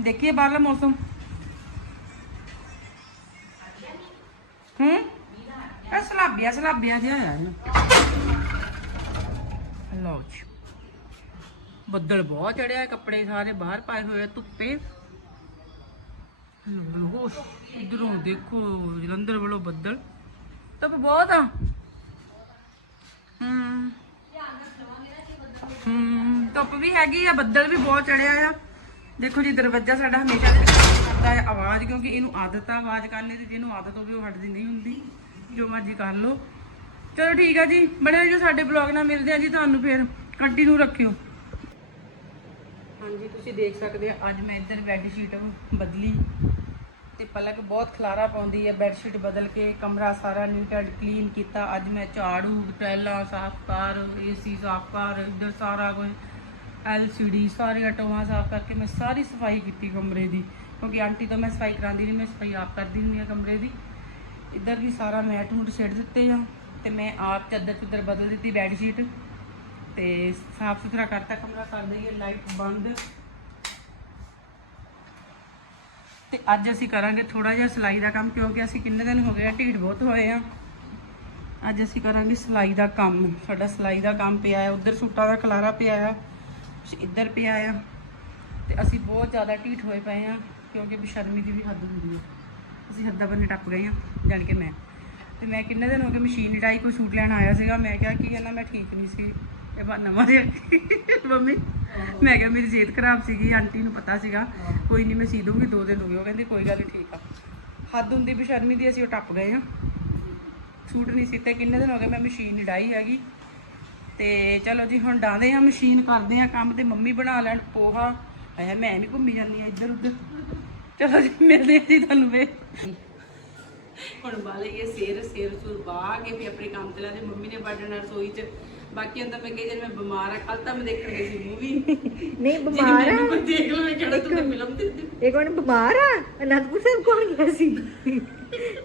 ਦੇਖੀਏ ਬਾਹਰਲਾ ਮੌਸਮ। ਹੂੰ ਇਹ ਸਲਾਬੀਆ ਸਲਾਬੀਆ ਜਿਹਾ ਆਇਆ ਨਾ ਲਓ ਜੀ ਬੱਦਲ ਬਹੁਤ ਚੜਿਆ ਹੈ, ਕੱਪੜੇ ਸਾਰੇ ਬਾਹਰ ਪਾਏ ਹੋਏ ਆ ਧੁੱਪੇ ਲੋ ਇਧਰੋਂ ਦੇਖੋ ਜਲੰਧਰ ਵੱਲੋਂ ਬੱਦਲ ਧੁੱਪ ਬਹੁਤ ਆ ਹੂੰ ਹੂੰ ਧੁੱਪ ਵੀ ਹੈਗੀ ਆ ਬੱਦਲ ਵੀ ਬਹੁਤ ਚੜਿਆ ਆ ਦੇਖੋ ਜੀ ਦਰਵਾਜ਼ਾ ਸਾਡਾ ਹਮੇਸ਼ਾ ਦੇ ਹੈ ਆਵਾਜ਼, ਕਿਉਂਕਿ ਇਹਨੂੰ ਆਦਤ ਆ ਆਵਾਜ਼ ਕਰਨੇ ਦੀ ਜਿਹਨੂੰ ਆਦਤ ਹੋਵੇ ਉਹ ਹਟਦੀ ਨਹੀਂ ਹੁੰਦੀ। ਜੋ ਮਰਜ਼ੀ ਕਰ ਲਓ। ਚਲੋ ਠੀਕ ਆ ਜੀ, ਬਣੇ ਰਹੋ ਸਾਡੇ ਬਲੌਗ ਨਾਲ, ਮਿਲਦੇ ਆ ਜੀ ਤੁਹਾਨੂੰ ਫਿਰ। ਕੰਟੀਨਿਊ ਰੱਖਿਓ। ਹਾਂਜੀ, ਤੁਸੀਂ ਦੇਖ ਸਕਦੇ ਆ, ਅੱਜ ਮੈਂ ਇੱਧਰ ਬੈੱਡ ਸ਼ੀਟ ਬਦਲੀ। ਤੇ ਪਲਕ ਬਹੁਤ ਖਲਾਰਾ ਪਾਉਂਦੀ ਹੈ ਬੈੱਡ ਸ਼ੀਟ ਬਦਲ ਕੇ, ਕਮਰਾ ਸਾਰਾ ਨੀਟ ਐਂਡ ਕਲੀਨ ਕੀਤਾ। ਅੱਜ ਮੈਂ ਝਾੜੂ ਟੈਲਾਂ ਸਾਫ਼ ਕਰ ਏਸੀ ਸਾਫ਼ ਕਰ, ਇੱਧਰ ਸਾਰਾ ਕੁਝ ਐਲਸੀਡੀ ਸਾਰੇ ਟੋਆਂ ਸਾਫ਼ ਕਰਕੇ ਮੈਂ ਸਾਰੀ ਸਫ਼ਾਈ ਕੀਤੀ ਕਮਰੇ ਦੀ। ਕਿਉਂਕਿ ਆਂਟੀ ਤੋਂ ਮੈਂ ਸਫ਼ਾਈ ਕਰਾਉਂਦੀ ਨਹੀਂ, ਮੈਂ ਸਫ਼ਾਈ ਆਪ ਕਰਦੀ ਹੁੰਦੀ ਹਾਂ ਕਮਰੇ ਦੀ। ਇੱਧਰ ਵੀ ਸਾਰਾ ਮੈਟ ਮੂਟ ਸਿੱਟ ਦਿੱਤੇ ਆ ਤੇ ਮੈਂ ਆਪ ਚੱਦਰ ਚੁੱਦਰ ਬਦਲ ਦਿੱਤੀ ਬੈੱਡ ਸ਼ੀਟ ਤੇ ਸਾਫ਼ ਸੁਥਰਾ ਕਰਤਾ ਕਮਰਾ ਕਰ ਦਈਏ ਲਾਈਟ ਬੰਦ। ਤੇ ਅੱਜ ਅਸੀਂ ਕਰਾਂਗੇ ਥੋੜਾ ਜਿਹਾ ਸਿਲਾਈ ਦਾ ਕੰਮ, ਕਿਉਂਕਿ ਅਸੀਂ ਕਿੰਨੇ ਦਿਨ ਹੋ ਗਏ ਆ, ਢੀਠ ਬਹੁਤ ਹੋਏ ਆ। ਅੱਜ ਅਸੀਂ ਕਰਾਂਗੇ ਸਿਲਾਈ ਦਾ ਕੰਮ। ਸਾਡਾ ਸਿਲਾਈ ਦਾ ਕੰਮ ਪਿਆ ਹੈ ਉਧਰ ਸੂਟਾਂ ਦਾ ਖਲਾਰਾ ਪਿਆ ਆ ਇੱਧਰ ਪਿਆ ਆ। ਤੇ ਅਸੀਂ ਬਹੁਤ ਜ਼ਿਆਦਾ ਢੀਠ ਹੋਏ ਪਏ ਆ। ਕਿਉਂਕਿ ਬੇਸ਼ਰਮੀ ਦੀ ਵੀ ਹੱਦ ਹੁੰਦੀ ਹੈ ਅਸੀਂ ਹੱਦਾਂ ਬੰਨੇ ਟੱਪ ਗਏ ਆ, ਜਾਣ ਕੇ ਮੈਂ। ਤੇ ਮੈਂ ਕਿੰਨੇ ਦਿਨ ਹੋ ਗਏ ਮਸ਼ੀਨ ਡਾਈ ਕੋਈ ਸੂਟ ਲੈਣ ਆਇਆ ਸੀਗਾ। ਮੈਂ ਕਿਹਾ ਕਿ ਕਹਿੰਦਾ, ਮੈਂ ਠੀਕ ਨਹੀਂ ਸੀ। ਇਹ ਬਹਾਨਾ ਮਾਰਿਆ ਮੰਮੀ, ਮੈਂ ਕਿਹਾ ਮੇਰੀ ਸਿਹਤ ਖਰਾਬ ਸੀਗੀ, ਆਂਟੀ ਨੂੰ ਪਤਾ ਸੀਗਾ। ਕੋਈ ਨਹੀਂ, ਮੈਂ ਸੀ ਦੂੰਗੀ ਦੋ ਦਿਨ ਹੋ ਗਏ। ਉਹ ਕਹਿੰਦੇ, ਕੋਈ ਗੱਲ ਨਹੀਂ, ਠੀਕ ਆ। ਹੱਦ ਹੁੰਦੀ ਬੇਸ਼ਰਮੀ ਦੀ ਅਸੀਂ ਉਹ ਟੱਪ ਗਏ ਆ। ਸੂਟ ਨਹੀਂ ਸੀਤੇ ਕਿੰਨੇ ਦਿਨ ਹੋ ਗਏ ਮੈਂ ਮਸ਼ੀਨ ਡਾਈ ਹੈਗੀ। ਤੇ ਚਲੋ ਜੀ, ਹੁਣ ਡਾਉਂਦੇ ਆ ਮਸ਼ੀਨ, ਕਰਦੇ ਆ ਕੰਮ ਤੇ ਮੰਮੀ ਬਣਾ ਲੈਣ ਪੋਹਾ। ਐ ਮੈਂ ਵੀ ਘੁੰਮੀ ਜਾਂਦੀ ਆ ਇੱਧਰ ਉੱਧਰ। ਚਲੋ ਜੀ ਮਿਲਦੇ ਆ ਜੀ ਤੁਹਾਨੂੰ ਵੇ ਹੁਣ ਬਾਲੇ ਇਹ ਸੇਰ ਸੇਰ ਸੂਰ ਬਾਹ ਕੇ ਵੀ ਆਪਣੇ ਕੰਮ ਤੇ ਲਾ ਦੇ। ਮੰਮੀ ਨੇ ਬਾਡਣਾ ਰਸੋਈ 'ਚ। ਬਾਕੀ ਅੰਦਰ ਮੈਂ ਕਹੀ ਜਦ ਮੈਂ ਬਿਮਾਰ ਆ ਕੱਲ ਤਾਂ ਮੈਂ ਦੇਖਣ ਗਈ ਸੀ ਮੂਵੀ ਨਹੀਂ ਬਿਮਾਰ ਆ। ਕੋਈ ਦੇਖ ਮੈਂ ਕਿਹੜਾ ਤੂੰ ਫਿਲਮ ਤੇ ਇਹ ਕੌਣ ਬਿਮਾਰ ਆ? ਅਨੰਦਪੁਰ ਸਾਹਿਬ ਕੌਣ ਗਿਆ ਸੀ?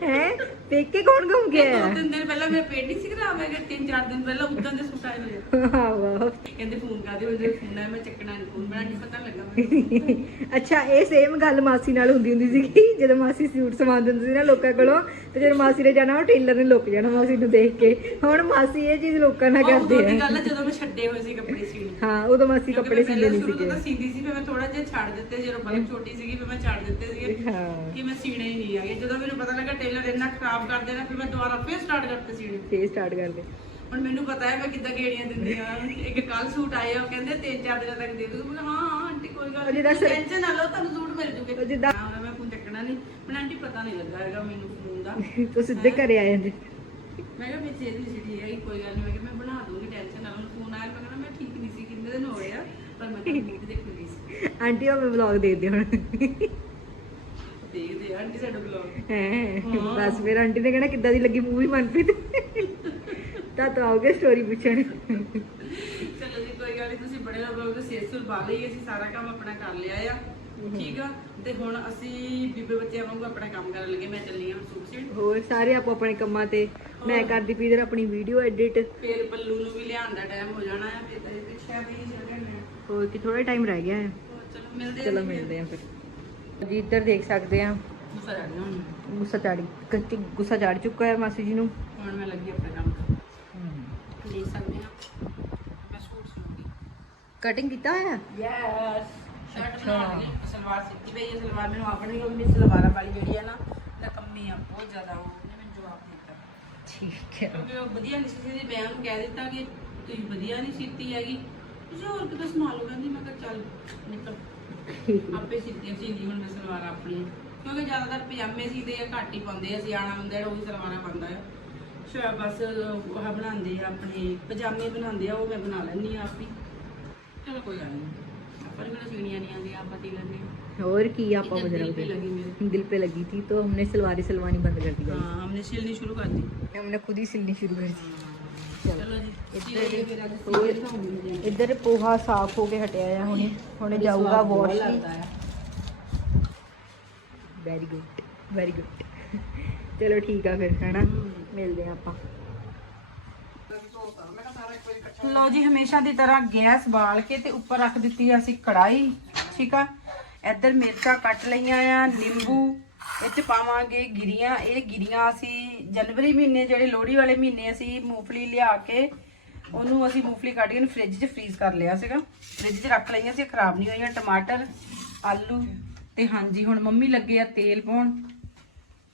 ਹੈ? ਪੇਕੇ ਕੌਣ ਘੁੰਮ ਗਿਆ ਦੋ ਤਿੰਨ ਦਿਨ ਪਹਿਲਾਂ ਮੇਰਾ ਪੇਟ ਨਹੀਂ ਸੀ ਖਰਾਬ ਹੈਗਾ ਤਿੰਨ ਚਾਰ ਦਿਨ ਪਹਿਲਾਂ ਉਦਾਂ ਦੇ ਸੂਟ ਆਏ ਹੋਏ ਆ। ਵਾਹ। ਕਹਿੰਦੇ ਫੋਨ ਕਰਦੇ ਹੋ ਜੇ ਫੋਨ ਆਇਆ ਮੈਂ ਚੱਕਣਾ ਨਹੀਂ ਫੋਨ ਬਣਾ ਨਹੀਂ ਪਤਾ ਲੱਗਾ ਮੈਨੂੰ। ਅੱਛਾ ਇਹ ਸੇਮ ਗੱਲ ਮਾਸੀ ਨਾਲ ਹੁੰਦੀ ਹੁੰਦੀ ਸੀਗੀ ਜਦੋਂ ਮਾਸੀ ਸੂਟ ਸਮਾਨ ਦਿੰਦੀ ਸੀ ਨਾ ਲੋਕਾਂ ਕੋਲੋਂ ਤੇ ਜਦੋਂ ਮਾਸੀ ਨੇ ਜਾਣਾ ਉਹ ਟੇਲਰ ਨੇ ਲੁੱਕ ਜਾਣਾ ਮਾਸੀ ਨੂੰ ਦੇਖ ਕੇ। ਹੁਣ ਮਾਸੀ ਇਹ ਚੀਜ਼ ਲੋਕਾਂ ਨਾਲ ਉਹ ਕਰਦੇ ਦੀ ਆ ਗੱਲ ਹੈ ਜਦੋਂ ਮੈਂ ਛੱਡੇ ਹੋਏ ਸੀ ਕੱਪੜੇ ਸੀਣੇ। ਹਾਂ ਉਦੋਂ ਮਾਸੀ ਕੱਪੜੇ ਸੀਂਦੇ ਨਹੀਂ ਸ਼ੁਰੂ ਤੋਂ ਸੀਗੇ। ਤਾਂ ਸੀਂਦੀ ਸੀ ਫਿਰ ਮੈਂ ਥੋੜਾ ਜਿਹਾ ਛੱਡ ਦਿੱਤੇ ਜਦੋਂ ਬਲਕ ਛੋਟੀ ਸੀਗੀ ਫਿਰ ਮੈਂ ਛੱਡ ਦਿੱਤੇ ਸੀਗੇ ਹਾਂ। ਕਿ ਮੈਂ ਸੀਣੇ ਹੀ ਨਹੀਂ ਆਗੇ ਜਦੋਂ ਮੈਨੂੰ ਪਤਾ ਲੱਗਾ ਟੇਲਰ ਇੰਨਾ ਖਰਾਬ ਕਰ ਦੇਣਾ ਫਿਰ ਮੈਂ ਦੁਬਾਰਾ ਫੇਰ ਸਟਾਰਟ ਕਰਤੇ ਸੀਣੇ। ਫੇਰ ਸਟਾਰਟ ਕਰਦੇ। ਹੁਣ ਮੈਨੂੰ ਪਤਾ ਹੈ ਮੈਂ ਕਿੱਦਾਂ ਗੇੜੀਆਂ ਦਿੰਦੀ ਆ ਇੱਕ ਕੱਲ ਸੂਟ ਆਇਆ ਉਹ ਕਹਿੰਦੇ ਤਿੰਨ ਚਾਰ ਦਿਨਾਂ ਤੱਕ ਦੇ ਦੂੰ ਮੈਂ ਕਿਹਾ, ਹਾਂ ਹਾਂ ਆਂਟੀ ਕੋਈ ਗੱਲ ਨਹੀਂ ਜਿੱਦਾਂ ਸਰ- ਟੈਨਸ਼ਨ ਨਾ ਲਓ ਤੁਹਾਨੂੰ ਸੂਟ ਮਿਲ ਜੂਗੇ। ਉਹ ਜਿੱਦਾਂ- ਹਾਂ, ਮੈਂ ਫੋਨ ਚੱਕਣਾ ਨਹੀਂ ਮੈਂ ਆਂਟੀ ਪਤਾ ਨਹੀਂ ਲੱਗਾ ਹੈਗਾ ਮੈਨੂੰ ਫੋਨ ਦਾ। ਤੂੰ ਸਿੱਧੇ ਘਰੇ ਆ ਜਾਂਦੇ। ਮੈਂ ਕਿਹਾ ਮੇਰੀ ਸਿਹਤ ਨਹੀਂ ਸੀ ਠੀਕ ਹੈਗੀ ਕੋਈ ਗੱਲ ਨਹੀਂ ਮੈਂ ਕਿਹਾ ਮੈਂ ਬਣਾ ਦੂੰਗੀ ਟੈਨਸ਼ਨ ਨਾ ਲਓ। ਫੋਨ ਆਇਆ ਮੈਂ ਕਹਿੰਦਾ ਮੈਂ ਠੀਕ ਨਹੀਂ ਸੀ ਕਿੰਨੇ ਦਿਨ ਹੋ ਗਏ ਆ ਪਰ ਮੈਂ ਤਾਂ ਗਈ ਸੀ। ਆਂਟੀ ਉਹ ਮੈਂ ਵਲੌਗ ਦੇ ਦੇ ਹੁਣ। ਆ ਆਂਟੀ ਸਾਡਾ ਬਲੌਗ ਹੈ ਬਸ ਫਿਰ ਆਂਟੀ ਨੇ ਕਹਿਣਾ ਕਿੱਦਾਂ ਦੀ ਲੱਗੀ ਮੂਵੀ ਮਨਪ੍ਰੀਤ? ਤਾਂ ਤਾਂ ਆਓਗੇ ਸਟੋਰੀ ਪੁੱਛਣ। ਚਲੋ ਜੀ ਕੋਈ ਗੱਲ ਨਹੀਂ ਤੁਸੀਂ ਬੜੇ ਲੋਕ ਦੇ ਸਿਰ ਸੁਰ ਪਾ ਲਈ ਅਸੀਂ ਸਾਰਾ ਕੰਮ ਆਪਣਾ ਕਰ ਲਿਆ ਆ। ਠੀਕ ਆ? ਤੇ ਹੁਣ ਅਸੀਂ ਬੀਬੇ ਬੱਚਿਆਂ ਵਾਂਗੂ ਆਪਣਾ ਕੰਮ ਕਰਨ ਲੱਗੇ ਮੈਂ ਚੱਲੀ ਹਾਂ ਹੁਣ ਸੂਟ ਹੋਰ ਸਾਰੇ ਆਪੋ ਆਪਣੇ ਕੰਮਾਂ ਤੇ। ਮੈਂ ਕਰਦੀ ਪਈ ਇਧਰ ਆਪਣੀ ਵੀਡੀਓ ਐਡਿਟ ਫਿਰ ਪੱਲੂ ਨੂੰ ਵੀ ਲਿਆਉਣ ਦਾ ਟਾਈਮ ਹੋ ਜਾਣਾ ਹੈ ਫਿਰ ਤੇ ਪਿੱਛੇ ਵੀ ਚੱਲਣੇ ਨੇ ਹੋਰ ਕਿ ਥੋੜਾ ਟਾਈਮ ਰਹਿ ਗਿਆ ਹੈ ਹੋਰ ਚਲੋ ਮਿਲਦੇ ਚਲੋ ਮਿਲਦੇ ਆਂ ਫਿਰ। ਜੀ ਇੱਧਰ ਦੇਖ ਸਕਦੇ ਆ। ਗੁੱਸਾ ਚੜ ਗਿਆ ਹੁਣ ਗੁੱਸਾ ਚੜੀ ਕੱਚੀ ਗੁੱਸਾ ਚੜ ਚੁੱਕਾ ਹੈ ਮਾਸੀ ਜੀ ਨੂੰ। ਹੁਣ ਮੈਂ ਲੱਗੀ ਆਪਣਾ ਕੰਮ ਕਰਨ ਦੇਖ ਸਕਦੇ ਹਾਂ। ਮੈਂ ਸੂਟ ਸਿਉਂਗੀ। ਕਟਿੰਗ ਕੀਤਾ ਹੋਇਆ? ਯੈਸ ਸ਼ਰਟ ਬਣਾਉਣ ਲਈ ਸਲਵਾਰ ਸਿੱਤੀ ਪਈ ਹੈ ਸਲਵਾਰ ਮੈਨੂੰ ਆਪਣੀ ਉਹ ਸਲਵਾਰਾਂ ਵਾਲੀ ਜਿਹੜੀ ਹੈ ਨਾ ਨਕੰਮੀ ਆ ਬਹੁਤ ਜ਼ਿਆਦਾ ਉਹ ਉਹਨੇ ਮੈਨੂੰ ਜਵਾਬ ਦਿੱਤਾ। ਠੀਕ ਹੈ। ਕਿਉਂਕਿ ਉਹ ਵਧੀਆ ਨਹੀਂ ਸੀ ਦੀ ਮੈਂ ਉਹਨੂੰ ਕਹਿ ਦਿੱਤਾ ਕਿ ਤੁਸੀਂ ਵਧੀਆ ਨਹੀਂ ਸੀਤੀ ਹੈਗੀ। ਤੁਸੀਂ ਹੋਰ ਕਿਤੇ ਸਮਾ ਲਓ ਕਹਿੰਦੀ ਮੈਂ ਕਿਹਾ ਚੱਲ ਨਿਕਲ। ਆਪੇ ਸਿੱਧੀਆਂ ਸੀਂਦੀ ਹੁਣ ਮੈਂ ਸਲਵਾਰ ਆਪਣੀ ਕਿਉਂਕਿ ਜ਼ਿਆਦਾਤਰ ਪਜਾਮੇ ਸੀਦੇ ਆ ਘੱਟ ਹੀ ਪਾਉਂਦੇ ਆ ਸਿਆਣਾ ਹੁੰਦਾ ਜਿਹੜਾ ਉਹ ਵੀ ਸਲਵਾਰਾਂ ਪਾਉਂਦਾ ਆ ਸ਼ਾਇਦ ਬਸ ਉਹ ਬਣਾਉਂਦੇ ਆ ਆਪਣੇ ਪਜਾਮੇ ਬਣਾਉਂਦੇ ਆ ਉਹ ਮੈਂ ਬਣਾ ਲੈਂਦੀ ਆ ਆਪ ਹੀ ਚਲੋ ਕੋਈ ਗੱਲ ਨਹੀਂ ਆਪਾਂ ਨੂੰ ਕਿਹੜਾ ਸੀਣੀਆਂ ਨਹੀਂ ਆਉਂਦੀਆਂ ਆਪਾਂ ਤੀ ਲੈਂਦੇ ਹਾਂ और की आप इधर बज दिल पे रहे लगी मेरे दिल पे लगी थी तो हमने सलवारी सिलवानी बंद कर दी हाँ हमने सिलनी शुरू कर दी हमने खुद ही सिलनी शुरू कर दी चलो जी सिलेंगे फिर आज ਹੋਰ सिल दिखाऊंगी मैं जी। ਇੱਧਰ ਪੋਹਾ ਸਾਫ਼ ਹੋ ਕੇ ਹਟਿਆ ਆ ਹੁਣੇ ਹੁਣ ਜਾਊਗਾ स्वाद बहुत ਵਾਸ਼ लगता है ਵੈਰੀ ਗੁੱਡ ਵੈਰੀ ਗੁੱਡ ਚਲੋ ਠੀਕ ਆ ਫਿਰ, ਹੈਨਾ? ਮਿਲਦੇ ਆ ਆਪਾਂ। ਲਓ ਜੀ, ਹਮੇਸ਼ਾ ਦੀ ਤਰ੍ਹਾਂ ਗੈਸ ਬਾਲ ਕੇ ਤੇ ਉੱਪਰ ਰੱਖ ਦਿੱਤੀ ਅਸੀਂ ਕੜਾਈ ਠੀਕ ਆ? ਇੱਧਰ ਮਿਰਚਾਂ ਕੱਟ ਲਈਆਂ ਆ, ਨਿੰਬੂ, ਇਹ ਚ ਪਾਵਾਂਗੇ ਗਿਰੀਆਂ। ਇਹ ਗਿਰੀਆਂ ਅਸੀਂ ਜਨਵਰੀ ਮਹੀਨੇ, ਜਿਹੜੇ ਲੋਹੜੀ ਵਾਲੇ ਮਹੀਨੇ ਅਸੀਂ ਮੂੰਗਫਲੀ ਲਿਆ ਕੇ, ਉਹਨੂੰ ਅਸੀਂ ਮੂੰਗਫਲੀ ਕੱਢ ਕੇ ਫ੍ਰਿਜ 'ਚ ਫ੍ਰੀਜ਼ ਕਰ ਲਿਆ ਸੀਗਾ। ਫ੍ਰਿਜ 'ਚ ਰੱਖ ਲਈਆਂ ਸੀ ਖਰਾਬ ਨਹੀਂ ਹੋਈਆਂ, ਟਮਾਟਰ, ਆਲੂ ਤੇ ਹਾਂਜੀ ਹੁਣ ਮੰਮੀ ਲੱਗੇ ਆ ਤੇਲ ਪਾਉਣ।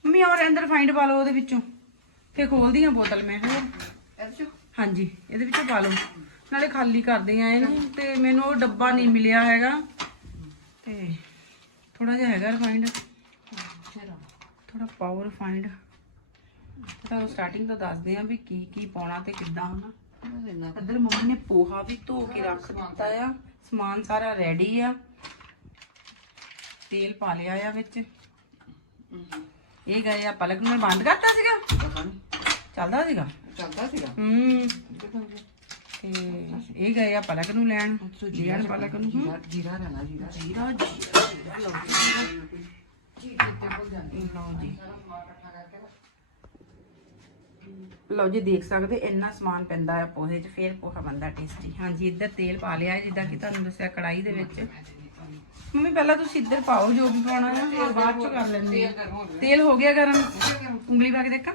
ਮੰਮੀ ਔਰ ਅੰਦਰ ਫਾਈਂਡ ਪਾ ਲਓ ਉਹਦੇ ਵਿੱਚੋਂ। ਫੇਰ ਖੋਲਦੀ ਆ ਬੋਤਲ ਮੈਂ ਹੋਰ। ਹਾਂਜੀ ਇਹਦੇ ਵਿੱਚੋਂ ਪਾ ਲਓ। ਨਾਲੇ ਖਾਲੀ ਕਰਦੇ ਆ ਇਹਨੂੰ ਤੇ ਮੈਨੂੰ ਉਹ ਡੱਬਾ ਨਹੀਂ ਮਿਲਿਆ ਹੈਗਾ। ਤੇ ਥੋੜਾ ਜਿਹਾ ਹੈਗਾ ਰਿਫਾਈਂਡ ਥੋੜਾ ਪਾਵਰ ਰਿਫਾਈਂਡ ਤੁਹਾਨੂੰ ਸਟਾਰਟਿੰਗ ਤੋਂ ਦੱਸਦੇ ਆ ਵੀ ਕੀ ਕੀ ਪਾਉਣਾ ਤੇ ਕਿੱਦਾਂ ਹਨਾ ਇੱਧਰ ਮੰਮੀ ਨੇ ਪੋਹਾ ਵੀ ਧੋ ਕੇ ਰੱਖ ਦਿੱਤਾ ਆ। ਸਮਾਨ ਸਾਰਾ ਰੈਡੀ ਆ। ਤੇਲ ਪਾ ਲਿਆ ਆ ਵਿੱਚ। ਇਹ ਗਏ ਆ ਪਲਕ ਨੂੰ ਮੈਂ ਬੰਦ ਕਰਤਾ ਸੀਗਾ। ਚੱਲਦਾ ਸੀਗਾ? ਚੱਲਦਾ ਸੀਗਾ। ਹੂੰ। ਤੇ ਇਹ ਗਏ ਆ ਪਲਕ ਨੂੰ ਲੈਣ। ਲੈਣ ਪਲਕ ਨੂੰ। ਜੀਰਾ ਜੀਰਾ ਲੈਣਾ ਜੀਰਾ। ਜੀਰਾ ਜੀਰਾ ਲਓ ਜੀ। ਲਓ ਜੀ। ਲਓ ਜੀ ਦੇਖ ਸਕਦੇ ਇੰਨਾ ਸਮਾਨ ਪੈਂਦਾ ਆ ਪੋਹੇ 'ਚ ਫੇਰ ਪੋਹਾ ਬਣਦਾ ਟੇਸਟੀ। ਹਾਂਜੀ ਇੱਧਰ ਤੇਲ ਪਾ ਲਿਆ ਜਿੱਦਾਂ ਕਿ ਤੁਹਾਨੂੰ ਦੱਸਿਆ ਕੜਾਈ ਦੇ ਵਿੱਚ। ਮੰਮੀ ਪਹਿਲਾਂ ਤੁਸੀਂ ਇੱਧਰ ਪਾਓ ਜੋ ਵੀ ਪਾਉਣਾ ਹੈ ਫਿਰ ਬਾਅਦ 'ਚ ਕਰ ਲੈਂਦੇ ਆ ਤੇਲ ਹੋ ਗਿਆ ਗਰਮ? ਉਂਗਲੀ ਪਾ ਕੇ ਦੇਖਾਂ।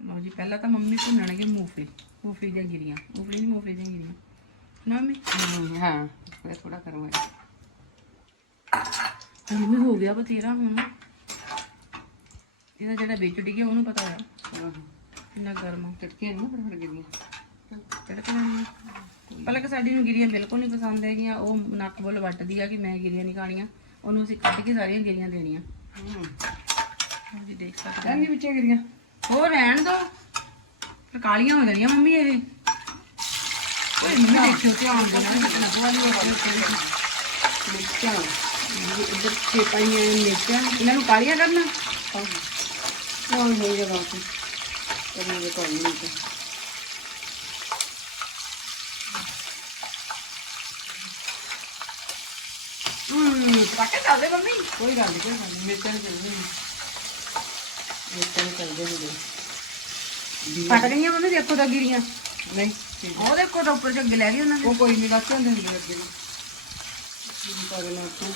ਲਓ ਜੀ ਪਹਿਲਾਂ ਤਾਂ ਮੰਮੀ ਭੁੰਨਣਗੇ ਮੂੰਗਫਲੀ। ਮੂੰਗਫਲੀ ਦੀਆਂ ਗਿਰੀਆਂ। ਮੂੰਗਫਲੀ ਨਹੀਂ ਮੂੰਗਫਲੀ ਦੀਆਂ ਗਿਰੀਆਂ। ਨਾ ਮੰਮੀ? ਹੂੰ, ਥੋੜਾ ਕਰਮ ਹੋਇਆ ਮੰਮੀ ਹੋ ਗਿਆ ਬਥੇਰਾ ਹੁਣ। ਇਹਦਾ ਜਿਹੜਾ ਵਿੱਚ ਡਿੱਗਿਆ ਉਹਨੂੰ ਪਤਾ ਆ ਕਿੰਨਾ ਗਰਮ ਟਟਕੇ ਨਹੀਂ ਫੜ ਫੜ ਗਈਆਂ ਤੜਕਣਾ ਪਹਿਲਾਂ ਕਿ ਸਾਡੀ ਨੂੰ ਗਿਰੀਆਂ ਬਿਲਕੁਲ ਨਹੀਂ ਪਸੰਦ ਹੈਗੀਆਂ ਉਹ ਨੱਕ ਬੁੱਲ ਵੱਟਦੀ ਆ ਕਿ ਮੈਂ ਗਿਰੀਆਂ ਨਹੀਂ ਖਾਣੀਆਂ ਉਹਨੂੰ ਅਸੀਂ ਕੱਢ ਕੇ ਸਾਰੀਆਂ ਗਿਰੀਆਂ ਦੇਣੀਆਂ। ਹੂੰ। ਜੀ ਦੇਖ ਸਕਦੇ ਹੋ। ਵਿੱਚੇ ਗਰੀਆਂ। ਹੋਰ ਰਹਿਣ ਦੋ। ਫਿਰ ਕਾਲੀਆਂ ਹੋ ਜਾਣੀਆਂ ਮੰਮੀ ਇਹ। ਓਏ ਮੰਮੀ ਦੇਖਿਓ ਧਿਆਨ ਦੇ ਨਾਲ। ਨੱਕ ਵਾਲੀ ਹੋ ਗਈ ਮਿਰਚਾਂ। ਇੱਧਰ ਛੇ ਪਾਈਆਂ ਮਿਰਚਾਂ। ਇਹਨਾਂ ਨੂੰ ਕਾਲੀਆਂ ਕਰਨਾ? ਹੋ। ਗਿਆ ਬਾਤ ਕਰਨੇ ਦੇ ਕੋਈ ਨਹੀਂ ਤੇ ਹੂੰ ਪੱਕੇ ਚੱਲਦੇ ਮੰਮੀ ਕੋਈ ਗੱਲ ਨਹੀਂ ਕੋਈ ਗੱਲ ਨਹੀਂ ਮਿਰਚਾਂ ਚੱਲਦੇ ਨੇ ਮਿਰਚਾਂ ਚੱਲਦੇ ਨੇ ਪੱਕ ਗਈਆਂ ਮੰਮੀ ਦੇਖੋ ਤਾਂ ਗਿਰੀਆਂ ਨਹੀਂ ਠੀਕ। ਉਹ ਦੇਖੋ ਤਾਂ ਉੱਪਰ ਝੱਗੇ ਲੈ ਗਈ ਉਹਨਾਂ ਨੇ ਉਹ ਕੋਈ ਨਹੀਂ ਲੱਗ ਜਾਂਦੇ ਹੁੰਦੇ ਅੱਗੇ ਨੂੰ ਕੀ ਕਰਨਾ ਤੂੰ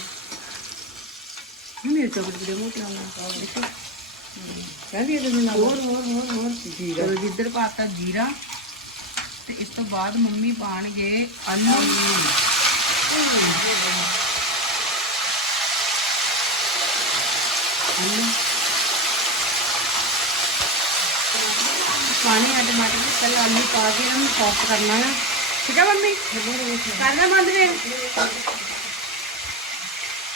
ਮੇਰੇ ਤੋਂ ਬੜੇ ਮੋਟੇ ਆਉਣਾ ਦੇਖੋ ਕਹਿੰਦੀ ਇਹਦੇ ਨਾਲ ਹੋਰ ਹੋਰ ਹੋਰ ਹੋਰ ਜੀਰਾ ਚਲੋ ਜਿੱਧਰ ਪਾਤਾ ਜੀਰਾ ਤੇ ਇਸ ਤੋਂ ਬਾਅਦ ਮੰਮੀ ਪਾਣਗੇ ਆਲੂ ਪਾਣੀ ਆ ਟਮਾਟਰ ਤੇ ਪਹਿਲਾਂ ਆਲੂ ਪਾ ਕੇ ਇਹਨੂੰ ਸੌਫਟ ਕਰਨਾ ਹੈ ਠੀਕ ਹੈ ਮੰਮੀ? ਕਰਨਾ ਬੰਦ ਵੇ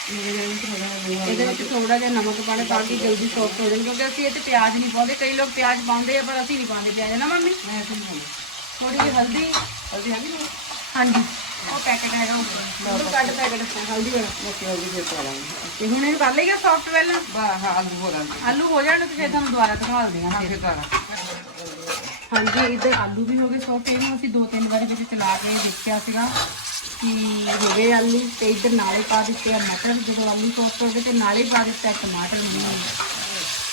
ਇਹਦੇ ਵਿੱਚ ਥੋੜਾ ਜਿਹਾ ਨਮਕ ਪਾਣਾ ਤਾਂ ਕਿ ਜਲਦੀ ਸੌਫਟ ਹੋ ਜਾਣ ਕਿਉਂਕਿ ਅਸੀਂ ਇਹ ਤੇ ਪਿਆਜ਼ ਨਹੀਂ ਪਾਉਂਦੇ। ਕਈ ਲੋਕ ਪਿਆਜ਼ ਪਾਉਂਦੇ ਆ ਪਰ ਅਸੀਂ ਨਹੀਂ ਪਾਉਂਦੇ ਪਿਆਜ਼ ਨਾ ਮੰਮੀ? ਥੋੜੀ ਜਿਹੀ ਹਲਦੀ। ਹਲਦੀ ਹੈਗੀ ਨਾ? ਹਾਂਜੀ। ਉਹ ਪੈਕੇਟ ਹੈਗਾ ਉੱਪਰ ਉਹਨੂੰ ਕੱਢ ਪੈਕੇਟ ਹਲਦੀ ਵਾਲਾ। ਮੋਟੀ ਹਲਦੀ ਫਿਰ ਪਾ ਲਾਂਗੇ। ਤੇ ਹੁਣ ਇਹ ਕਰ ਲਈਗਾ ਸੌਫਟ ਪਹਿਲਾਂ ਵਾਹ ਹਾਂ ਆਲੂ ਹੋਰ ਆਲੂ ਆਲੂ ਹੋ ਜਾਣ ਤੇ ਫਿਰ ਤੁਹਾਨੂੰ ਦੁਬਾਰਾ ਦਿਖਾ ਦਿੰਦੇ ਹਾਂ ਫਿਰ ਦੁਬਾਰਾ। ਹਾਂਜੀ ਇੱਧਰ ਆਲੂ ਵੀ ਹੋ ਗਏ ਸੌਫਟ ਇਹਨੂੰ ਅਸੀਂ ਦੋ ਤਿੰਨ ਵਾਰੀ ਵਿੱਚ ਚਲਾ ਕੇ ਦੇਖਿਆ ਸੀਗਾ ਕਿ ਹੋ ਗਏ ਆਲੂ। ਤੇ ਇੱਧਰ ਨਾਲੇ ਪਾ ਦਿੱਤੇ ਆ ਮਟਰ। ਜਦੋਂ ਆਲੂ ਸੌਫਟ ਹੋ ਗਏ ਤੇ ਨਾਲੇ ਪਾ ਦਿੱਤਾ ਟਮਾਟਰ ਵੀ।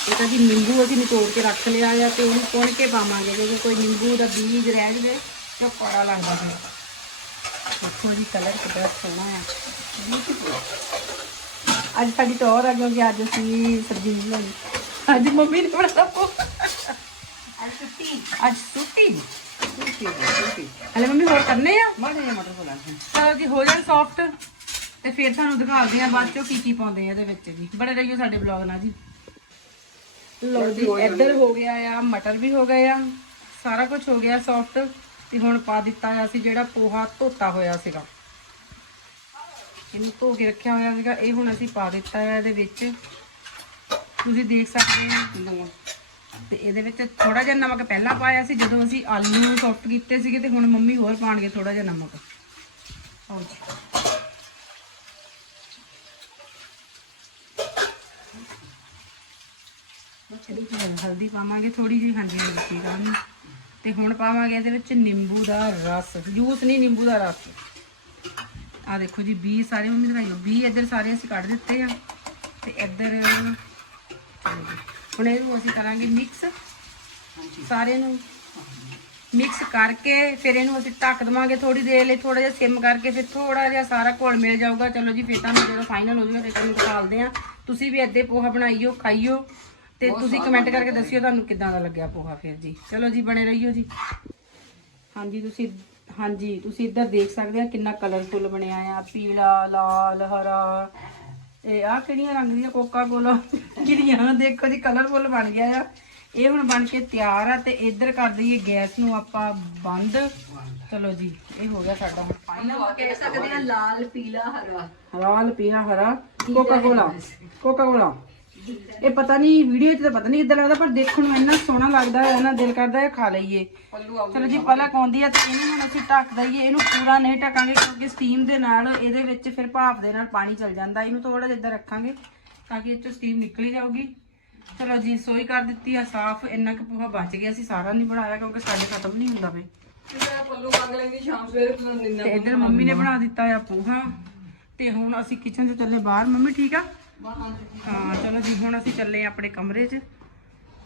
ਇਹ ਤਾਂ ਜੀ ਨਿੰਬੂ ਅਸੀਂ ਨਿਚੋੜ ਕੇ ਰੱਖ ਲਿਆ ਆ ਤੇ ਉਹਨੂੰ ਪੁਣ ਕੇ ਪਾਵਾਂਗੇ। ਕਿਉਂਕਿ ਕੋਈ ਨਿੰਬੂ ਦਾ ਬੀਜ ਰਹਿ ਜਵੇ ਤਾਂ ਕੌੜਾ ਲੱਗਦਾ ਫਿਰ। ਦੇਖੋ ਜੀ ਕਲਰ ਕਿੱਦਾਂ ਸੋਹਣਾ ਆ। ਅੱਜ ਸਾਡੀ ਟੌਰ ਆ ਕਿਉਂਕਿ ਅੱਜ ਅਸੀਂ ਸਬਜ਼ੀ ਨਹੀਂ ਬਣਾਈ। ਅੱਜ ਮੰਮੀ ਨੇ ਬਣਾਇਆ ਅੱਜ ਛੁੱਟੀ। ਅੱਜ ਛੁੱਟੀ। ਹਲੇ ਮੰਮੀ ਹੋਰ ਕਰਨੇ ਆ? ਮਾੜੇ ਜਿਹੇ ਮਟਰ ਪਾ ਲਾਂਗੇ ਚਲੋ ਜੀ ਹੋ ਜਾਣ ਸੌਫਟ ਤੇ ਫਿਰ ਤੁਹਾਨੂੰ ਦਿਖਾਉਂਦੇ ਆ ਬਾਅਦ ਚੋਂ ਕੀ ਕੀ ਪਾਉਂਦੇ ਆ ਇਹਦੇ ਵਿੱਚ ਜੀ। ਬੜੇ ਰਹੀਓ ਸਾਡੇ ਬਲੌਗ ਨਾਲ ਜੀ। ਲੋ ਜੀ ਇੱਧਰ ਹੋ ਗਿਆ ਆ ਮਟਰ ਵੀ ਹੋ ਗਏ ਆ। ਸਾਰਾ ਕੁਝ ਹੋ ਗਿਆ ਸੌਫਟ ਤੇ ਹੁਣ ਪਾ ਦਿੱਤਾ ਆ ਸੀ, ਜਿਹੜਾ ਪੋਹਾ ਧੋਤਾ ਹੋਇਆ ਸੀਗਾ। ਇਹਨੂੰ ਧੋ ਕੇ ਰੱਖਿਆ ਹੋਇਆ ਸੀਗਾ, ਇਹ ਹੁਣ ਅਸੀਂ ਪਾ ਦਿੱਤਾ ਆ ਇਹਦੇ ਵਿੱਚ। ਤੁਸੀਂ ਦੇਖ ਸਕਦੇ ਹੋ। ਲੂਣ ਤੇ ਇਹਦੇ ਵਿੱਚ ਥੋੜਾ ਜਿਹਾ ਨਮਕ ਪਹਿਲਾਂ ਪਾਇਆ ਸੀ, ਜਦੋਂ ਅਸੀਂ ਆਲੂ ਸੌਫਟ ਕੀਤੇ ਸੀਗੇ ਤੇ ਹੁਣ ਮੰਮੀ ਹੋਰ ਪਾਣਗੇ ਥੋੜਾ ਜਿਹਾ ਨਮਕ। ਆਓ ਜੀ। ਹਲਦੀ ਪਾਵਾਂਗੇ ਥੋੜੀ ਜਿਹੀ, ਹਾਂਜੀ, ਹਲਦੀ ਪਾਵਾਂਗੇ ਤੇ ਹੁਣ ਪਾਵਾਂਗੇ ਇਹਦੇ ਵਿੱਚ ਨਿੰਬੂ ਦਾ ਰਸ ਜੂਸ ਨਹੀਂ ਨਿੰਬੂ ਦਾ ਰਸ। ਆ ਦੇਖੋ ਜੀ ਬੀ ਸਾਰੇ ਮੰਮੀ ਦਿਖਾਈਓ ਬੀ ਇੱਧਰ ਸਾਰੇ ਅਸੀਂ ਕੱਢ ਦਿੱਤੇ ਆ। ਤੇ ਇੱਧਰ। ਹੁਣ ਇਹਨੂੰ ਅਸੀਂ ਕਰਾਂਗੇ ਮਿਕਸ ਸਾਰੇ ਨੂੰ ਮਿਕਸ ਕਰਕੇ ਫਿਰ ਇਹਨੂੰ ਅਸੀਂ ਢੱਕ ਦਵਾਂਗੇ ਥੋੜੀ ਦੇਰ ਲਈ ਥੋੜਾ ਜਿਹਾ ਸਿਮ ਕਰਕੇ ਫਿਰ ਥੋੜਾ ਜਿਹਾ ਸਾਰਾ ਘੋਲ ਮਿਲ ਜਾਊਗਾ। ਚਲੋ ਜੀ ਫਿਰ ਤੁਹਾਨੂੰ ਜਦੋਂ ਫਾਈਨਲ ਹੋ ਜਾਊਗਾ ਫਿਰ ਤੁਹਾਨੂੰ ਦਿਖਾਲਦੇ ਆ ਤੁਸੀਂ ਵੀ ਹੀ ਪੋਹਾ ਬਣਾਈਓ ਖਾਈਓ। ਤੇ ਤੁਸੀਂ ਕਮੈਂਟ ਕਰਕੇ ਦੱਸਿਓ ਤੁਹਾਨੂੰ ਕਿੱਦਾਂ ਦਾ ਲੱਗਿਆ ਪੋਹਾ ਫਿਰ ਜੀ। ਚਲੋ ਜੀ ਬਣੇ ਰਹੀਓ ਜੀ। ਹਾਂਜੀ ਤੁਸੀਂ ਹਾਂਜੀ ਤੁਸੀਂ ਇੱਧਰ ਦੇਖ ਸਕਦੇ ਆ ਕਿੰਨਾ ਕਲਰਫੁਲ ਬਣਿਆ ਆ। ਪੀਲਾ ਲਾਲ ਹਰਾ। ਇਹ ਆ ਕਿਹੜੀਆਂ ਰੰਗ ਦੀਆਂ ਕੋਕਾ ਕੋਲਾ ਕਿਹੜੀਆਂ? ਦੇਖੋ ਜੀ ਕਲਰਫੁਲ ਬਣ ਗਿਆ ਆ। ਇਹ ਹੁਣ ਬਣ ਕੇ ਤਿਆਰ ਆ ਤੇ ਇੱਧਰ ਕਰ ਦਈਏ ਗੈਸ ਨੂੰ ਆਪਾਂ ਬੰਦ। ਚਲੋ ਜੀ ਇਹ ਹੋ ਗਿਆ ਸਾਡਾ ਹੁਣ ਫਾਈਨਲ ਕਹਿ ਸਕਦੇ ਆ ਲਾਲ ਪੀਲਾ ਹਰਾ। ਲਾਲ ਪੀਲਾ ਹਰਾ। ਕੋਕਾ ਕੋਲਾ ਕੋਕਾ ਕੋਲਾ ਇਹ ਪਤਾ ਨਹੀਂ ਵੀਡੀਓ 'ਚ ਤਾਂ ਪਤਾ ਨਹੀਂ ਇਦਾਂ ਲੱਗਦਾ ਪਰ ਦੇਖਣ ਨੂੰ ਇੰਨਾ ਸੋਹਣਾ ਲੱਗਦਾ ਹੈ ਨਾ ਦਿਲ ਕਰਦਾ ਹੈ ਖਾ ਲਈਏ। ਚਲੋ ਜੀ ਪਲਕ ਆਉਂਦੀ ਹੈ ਤੇ ਇਹਨੂੰ ਹੁਣ ਅਸੀਂ ਢੱਕ ਦਈਏ ਇਹਨੂੰ ਪੂਰਾ ਨਹੀਂ ਢੱਕਾਂਗੇ ਕਿਉਂਕਿ ਸਟੀਮ ਦੇ ਨਾਲ ਇਹਦੇ ਵਿੱਚ ਫਿਰ ਭਾਫ ਦੇ ਨਾਲ ਪਾਣੀ ਚਲ ਜਾਂਦਾ। ਇਹਨੂੰ ਥੋੜਾ ਜਿਹਾ ਇੱਦਾਂ ਰੱਖਾਂਗੇ ਤਾਂ ਕਿ ਇਹ ਚੋਂ ਸਟੀਮ ਨਿਕਲੀ ਜਾਊਗੀ। ਚਲੋ ਜੀ ਸੋਈ ਕਰ ਦਿੱਤੀ ਆ ਸਾਫ਼। ਇੰਨਾ ਕੁ ਪੋਹਾ ਬਚ ਗਿਆ ਸੀ ਸਾਰਾ ਨਹੀਂ ਬਣਾਇਆ ਕਿਉਂਕਿ ਸਾਡੇ ਖਤਮ ਨਹੀਂ ਹੁੰਦਾ ਪਏ ਪੱਲੂ ਮੰਗ ਲੈਂਦੀ ਸ਼ਾਮ ਸਵੇਰੇ ਤੂੰ ਨਿੰਨਾ ਤੇ ਇੱਧਰ ਮੰਮੀ ਨੇ ਬਣਾ ਦਿੱਤਾ ਆ ਪੋਹਾ। ਤੇ ਹੁਣ ਅਸੀਂ ਕਿਚਨ 'ਚ ਚੱਲੇ ਬਾਹਰ। ਮੰਮੀ ਠੀਕ ਆ? ਹਾਂ ਚਲੋ ਜੀ ਹੁਣ ਅਸੀਂ ਚੱਲੇ ਆਂ ਆਪਣੇ ਕਮਰੇ 'ਚ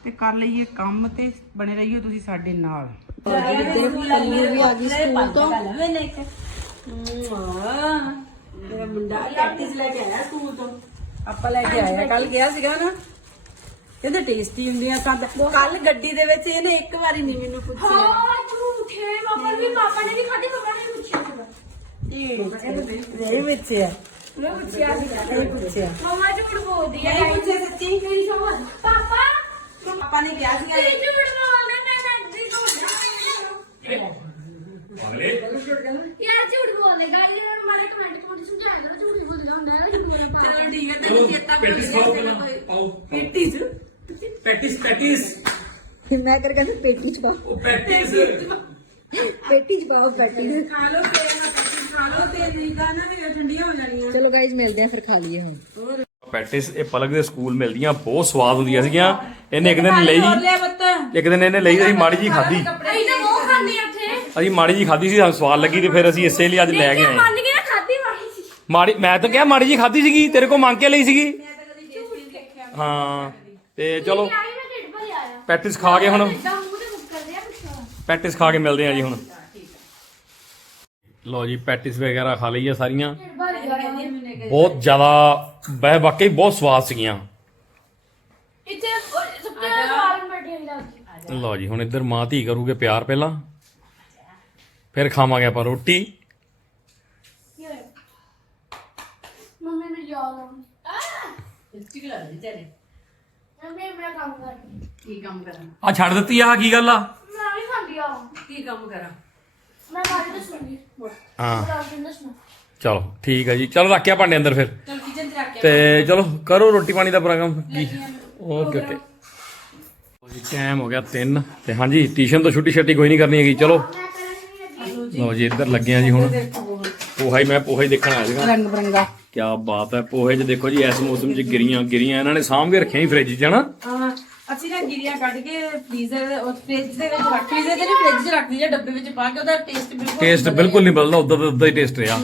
ਤੇ ਕਰ ਲਈਏ ਕੰਮ ਤੇ ਬਣੇ ਰਹੀਓ ਤੁਸੀਂ ਸਾਡੇ ਨਾਲ। ਆਪਾਂ ਲੈ ਕੇ ਆਇਆ ਕੱਲ ਗਿਆ ਸੀਗਾ ਨਾ। ਕਹਿੰਦੇ ਟੇਸਟੀ ਹੁੰਦੀਆਂ ਤਾਂ ਕੱਲ ਗੱਡੀ ਦੇ ਵਿੱਚ ਇਹਨੇ ਇੱਕ ਵਾਰੀ ਨਹੀਂ ਮੈਨੂੰ ਪੁੱਛਿਆ। ਹਾਂ ਝੂਠੇ ਪਾਪਾ ਵੀ ਪਾਪਾ ਨੇ ਵੀ ਖਾਧੀ ਪਾਪਾ ਨੇ ਵੀ ਪੁੱਛਿਆ ਸੀਗਾ। ਨਹੀਂ ਪੁੱਛਿਆ ਮੈਂ ਪੁੱਛਿਆ ਸੀਗਾ ਨਹੀਂ ਪੁੱਛਿਆ ਮਮਾ ਝੂਠ ਬੋਲਦੀ ਹੈ ਨਹੀਂ ਪੁੱਛਿਆ ਸੱਚੀ ਮੇਰੀ ਸਮਝ ਪਾਪਾ ਪਾਪਾ ਨੇ ਕਿਹਾ ਸੀਗਾ ਤੁਸੀਂ ਝੂਠ ਬੋਲਦੇ ਮੈਂ ਸੱਚੀ ਬੋਲਦਾ ਯਾਰ ਝੂਠ ਬੋਲਦੇ ਗਾਲੀ ਦੇ ਨਾਲ ਮਾਰੇ ਕਮੈਂਟ ਕਮੈਂਟ ਸਮਝਾਇਆ ਕਰੋ ਝੂਠ ਬੋਲਦਾ ਹੁੰਦਾ ਹੈ ਝੂਠ ਬੋਲਦਾ ਚਲੋ ਠੀਕ ਹੈ ਤੈਨੂੰ ਚੇਤਾ ਪੈਟਿਸ ਖਾਓ ਪਾਓ ਪੈਟਿਸ ਪੈਟਿਸ ਪੈਟਿਸ ਮੈਂ ਕਰ ਕਹਿੰਦਾ ਪੇਟੀ ਚ ਪਾਓ ਉਹ ਪੈਟਿਸ ਪੇਟੀ ਚ ਪਾਓ ਪੈਟੀ ਖਾ ਲਓ ਤੇ ਖਾ ਲਓ ਤੇ ਨਹੀਂ ਤਾਂ ਨਾ ਵੀ ਠੰਡੀਆਂ ਹੋ ਜਾਣੀਆਂ। ਚਲੋ ਗਾਇਜ਼ ਮਿਲਦੇ ਆ ਫਿਰ ਖਾ ਲਈਏ ਹੁਣ। ਪੈਟਿਸ ਇਹ ਪਲਕ ਦੇ ਸਕੂਲ ਮਿਲਦੀਆਂ ਬਹੁਤ ਸਵਾਦ ਹੁੰਦੀਆਂ ਸੀਗੀਆਂ। ਇਹਨੇ ਇੱਕ ਦਿਨ ਲਈ ਇੱਕ ਦਿਨ ਇਹਨੇ ਲਈ ਅਸੀਂ ਮਾੜੀ ਜੀ ਖਾਧੀ। ਅਸੀਂ ਤਾਂ ਬਹੁਤ ਖਾਂਦੇ ਆ ਉੱਥੇ। ਅਸੀਂ ਮਾੜੀ ਜੀ ਖਾਧੀ ਸੀ ਸਾਨੂੰ ਸਵਾਦ ਲੱਗੀ ਤੇ ਫਿਰ ਅਸੀਂ ਇਸੇ ਲਈ ਅੱਜ ਲੈ ਕੇ ਆਏ। ਮੰਨ ਕੇ ਨਾ ਖਾਧੀ ਵਾਹੀ ਸੀ ਮਾੜੀ ਮੈਂ ਤਾਂ ਕਿਹਾ ਮਾੜੀ ਜੀ ਖਾਧੀ ਸੀਗੀ ਤੇਰੇ ਕੋਲ ਮੰਗ ਕੇ ਲਈ ਸੀਗੀ। ਹਾਂ ਤੇ ਚਲੋ। ਪੈਟਿਸ ਖਾ ਕੇ ਹੁਣ ਪੈਟਿਸ ਖਾ ਕੇ ਮਿਲਦੇ ਆ ਜੀ ਹੁਣ। ਲਓ ਜੀ ਪੈਟਿਸ ਵਗੈਰਾ ਖਾ ਲਈਆਂ ਸਾਰੀਆਂ। ਬਹੁਤ ਜ਼ਿਆਦਾ ਬਹਿ ਵਾਕਈ ਬਹੁਤ ਸਵਾਦ ਸੀਗੀਆਂ। ਇੱਥੇ ਸਭ ਤੋਂ ਲਓ ਜੀ ਹੁਣ ਇੱਧਰ ਮਾਂ ਧੀ ਕਰੂਗੇ ਪਿਆਰ ਪਹਿਲਾਂ। ਫਿਰ ਖਾਵਾਂਗੇ ਆਪਾਂ ਰੋਟੀ। ਮੰਮੀ ਨੂੰ ਯਾਦ ਆ! ਠੀਕ ਲੱਗਦੀ ਤੇਰੇ ਮੰਮੀ ਮੇਰਾ ਕੰਮ ਕਰ ਕੀ ਕੰਮ ਕਰਾਂ? ਆ ਛੱਡ ਦਿੱਤੀ ਆ ਕੀ ਗੱਲ ਆ? ਮੈਂ ਵੀ ਖਾਂਦੀ ਆ। ਕੀ ਕੰਮ ਕਰਾਂ? ਮੈਂ ਹਾਂ। ਚਲੋ ਠੀਕ ਹੈ ਜੀ। ਚਲੋ ਰੱਖਿਆ ਭਾਂਡੇ ਅੰਦਰ ਫਿਰ। ਚਲ ਕਿਚਨ 'ਚ ਰੱਖ ਕੇ ਤੇ ਚਲੋ ਕਰੋ ਰੋਟੀ ਪਾਣੀ ਦਾ ਪ੍ਰੋਗਰਾਮ। ਕੀ ਓਕੇ ਓਕੇ। ਜੀ ਟਾਈਮ ਹੋ ਗਿਆ 3 ਤੇ ਹਾਂਜੀ ਟਿਊਸ਼ਨ ਤੋਂ ਛੁੱਟੀ ਛੱਟੀ ਕੋਈ ਨਹੀਂ ਕਰਨੀ ਹੈਗੀ। ਚਲੋ। ਲਓ ਜੀ ਇੱਧਰ ਲੱਗੇ ਆ ਜੀ ਹੁਣ। ਪੋਹਾ ਹੀ ਮੈਂ ਪੋਹਾ ਹੀ ਦੇਖਣ ਆਇਆ ਸੀਗਾ। ਰੰਗ ਬਰੰਗਾ। ਕੀ ਬਾਤ ਹੈ ਪੋਹੇ 'ਚ ਦੇਖੋ ਜੀ ਇਸ ਮੌਸਮ 'ਚ ਗਿਰੀਆਂ ਗਿਰੀਆਂ ਇਹਨਾਂ ਨੇ ਸਾਂਭ ਕੇ ਰੱਖੀਆਂ ਹੀ ਫ੍ਰਿਜ 'ਚ ਹਨਾ? ਹਾਂ। ਅਸੀਂ ਨਾ ਗਿਰੀਆਂ ਕੱਢ ਕੇ ਫ੍ਰੀਜ਼ਰ ਉਹ ਫ੍ਰਿਜ ਦੇ ਵਿੱਚ ਰੱਖ ਫ੍ਰੀਜ਼ਰ ਦੇ ਨਹੀਂ ਫ੍ਰਿਜ 'ਚ ਰੱਖ ਦਈਏ ਡੱਬੇ ਵਿੱਚ ਪਾ ਕੇ ਉਹਦਾ ਟੇਸਟ ਬਿਲਕੁਲ ਟੇਸਟ ਬਿਲਕੁਲ ਨਹੀਂ ਬਦਲਦਾ ਉਦਾਂ ਦਾ ਉਦਾਂ ਹੀ ਟੇਸਟ ਰਿਹਾ।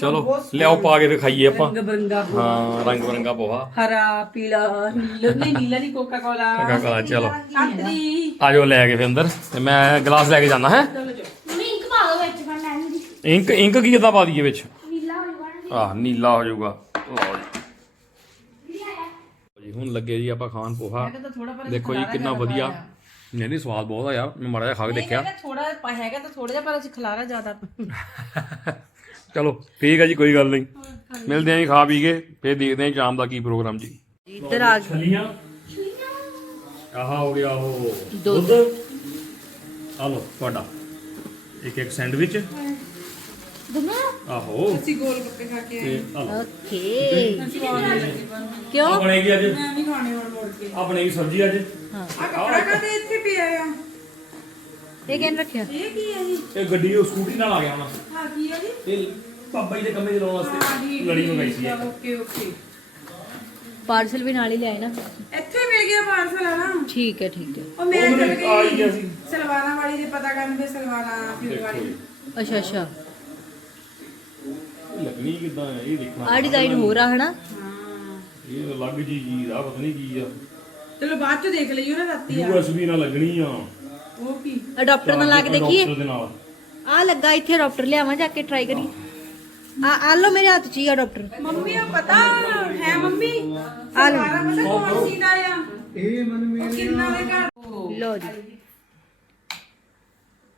ਚਲੋ ਲਿਆਓ ਪਾ ਕੇ ਫਿਰ ਖਾਈਏ ਆਪਾਂ। ਰੰਗ ਬਰੰਗਾ ਹਾਂ ਰੰਗ ਬਰੰਗਾ ਪੋਹਾ। ਹਰਾ ਪੀਲਾ ਨੀਲਾ ਨਹੀਂ ਨੀਲਾ ਨਹੀਂ ਕੋਕਾ ਕੋਲਾ ਕਾਕਾ ਕਾਲਾ ਚਲੋ। ਸੰਤਰੀ ਆ ਜਾਓ ਲੈ ਕੇ ਫਿਰ ਅੰਦਰ ਤੇ ਮੈਂ ਗਲਾਸ ਲੈ ਕੇ ਜਾਣਾ ਹੈ? ਮੰਮੀ ਇੰਕ ਪਾ ਦੋ ਵਿੱਚ ਮੈਂ ਇੰਕ ਇੰਕ ਕੀ ਕਿੱਦਾਂ ਪਾ ਦਈਏ ਵਿੱਚ? ਨੀਲਾ ਹੋ ਜਾਣਾ ਆਹ ਨੀਲਾ ਹੋ ਜਾਊਗਾ ਜੀ ਹੁਣ ਲੱਗੇ ਜੀ ਆਪਾਂ ਖਾਣ ਪੋਹਾ। ਤਾਂ ਥੋੜਾ ਪਰ ਦੇਖੋ ਜੀ ਕਿੰਨਾ ਵਧੀਆ। ਨਹੀਂ ਨਹੀਂ ਸਵਾਦ ਬਹੁਤ ਆ ਯਾਰ ਮੈਂ ਮਾੜਾ ਜਿਹਾ ਖਾ ਕੇ ਦੇਖਿਆ। ਥੋੜਾ ਹੈਗਾ ਤਾਂ ਥੋੜਾ ਜਿਹਾ ਪਰ ਅਸੀਂ ਖਲਾਰਾ ਜ਼ਿਆਦਾ। ਚਲੋ ਠੀਕ ਹੈ ਜੀ ਕੋਈ ਗੱਲ ਨਹੀਂ। ਮਿਲਦੇ ਆਂ ਜੀ ਖਾ ਪੀ ਕੇ ਫੇਰ ਦੇਖਦੇ ਆਂ ਸ਼ਾਮ ਦਾ ਕੀ ਪ੍ਰੋਗਰਾਮ ਜੀ। ਇੱਧਰ ਆ ਛਲੀਆਂ। ਆਹ ਹੋ ਗਿਆ ਉਹ ਦੁੱਧ। ਆ ਲੋ ਤੁਹਾਡਾ। ਇੱਕ ਇੱਕ ਸੈਂਡਵਿਚ। ਆਹੋ। ਅਸੀਂ ਗੋਲ ਗੱਪੇ ਖਾ ਕੇ ਆਏ। ਤੇ ਆ ਓਕੇ। ਕਿਉਂ? ਆ ਬਣੇਗੀ ਅੱਜ? ਮੈਂ ਨਹੀਂ ਖਾਣੇ ਹੁਣ ਮੁੜ ਕੇ। ਆ ਬਣੇਗੀ ਸਬਜ਼ੀ ਅੱਜ? ਆ ਕੱਪੜਾ ਕਾਦੇ ਇੱਥੇ ਪਿਆ ਆ? ਇਹ ਕਿਹਨ ਰੱਖਿਆ? ਇਹ ਕੀ ਹੈ ਜੀ? ਇਹ ਗੱਡੀ ਉਹ ਸਕੂਟਰੀ ਨਾਲ ਆ ਗਿਆ ਹੁਣ। ਹਾਂ ਕੀ ਹੈ ਜੀ? ਇਹ ਪਾਪਾ ਜੀ ਦੇ ਕੰਮੇ ਚਲਾਉਣ ਹਾਂ ਵਾਸਤੇ ਠੀਕ ਲੜੀ ਮੰਗਾਈ ਸੀ। ਇੱਕ। Okay okay. ਪਾਰਸਲ ਵੀ ਨਾਲ ਹੀ ਲਿਆਏ ਨਾ। ਇੱਥੇ ਮਿਲ ਗਿਆ ਪਾਰਸਲ ਆ ਨਾ? ਠੀਕ ਹੈ ਠੀਕ ਹੈ। ਉਹ ਮੈਂ ਉਹ ਚਲ ਮੈਨੂੰ ਆ ਹੀ ਗਿਆ ਸੀ। ਗਈ ਸਲਵਾਰਾਂ ਵਾਲੀ ਦੇ ਪਤਾ ਕਰਨ ਦੇ ਸਲਵਾਰਾਂ ਫਿਰ ਵਾਲੀ। ਅੱਛਾ ਅੱਛਾ। ਇਹ ਲੱਗਣੀ ਕਿਦਾਂ ਹੈ ਇਹ ਦੇਖਣਾ ਆ ਡਿਜ਼ਾਈਨ ਹੋਰ ਆ ਹਨਾ? ਹਾਂ ਇਹ ਅਲੱਗ ਜੀ ਚੀਜ਼ ਆ ਪਤਾ ਨਹੀਂ ਕੀ ਆ। ਚਲੋ ਬਾਅਦ ਚ ਦੇਖ ਲਈਓ ਨਾ ਰਾਤੀ ਆ। ਯੂਐਸਬੀ ਨਾਲ ਲੱਗਣੀ ਆ। ਉਹ ਕੀ? ਅਡਾਪਟਰ ਨਾਲ ਲਾ ਕੇ ਦੇਖੀਏ। ਡਾਕਟਰ ਦੇ ਨਾਲ। ਆ ਲੱਗਾ ਇੱਥੇ ਅਡਾਪਟਰ ਲਿਆਵਾਂ ਜਾ ਕੇ ਟਰਾਈ ਕਰੀ। ਆ ਆ ਲੋ ਮੇਰੇ ਹੱਥ 'ਚ ਹੀ ਅਡਾਪਟਰ ਮੰਮੀ ਆ ਪਤਾ ਹੈ ਮੰਮੀ? ਸਲਵਾਰਾਂ ਪਤਾ ਕੌਣ ਸੀ ਦਾ ਆ ਇਹ ਮਨ ਮੇਰੀ ਕਿੰਨਾ ਦੇ ਘਰ? ਲੋ ਜੀ।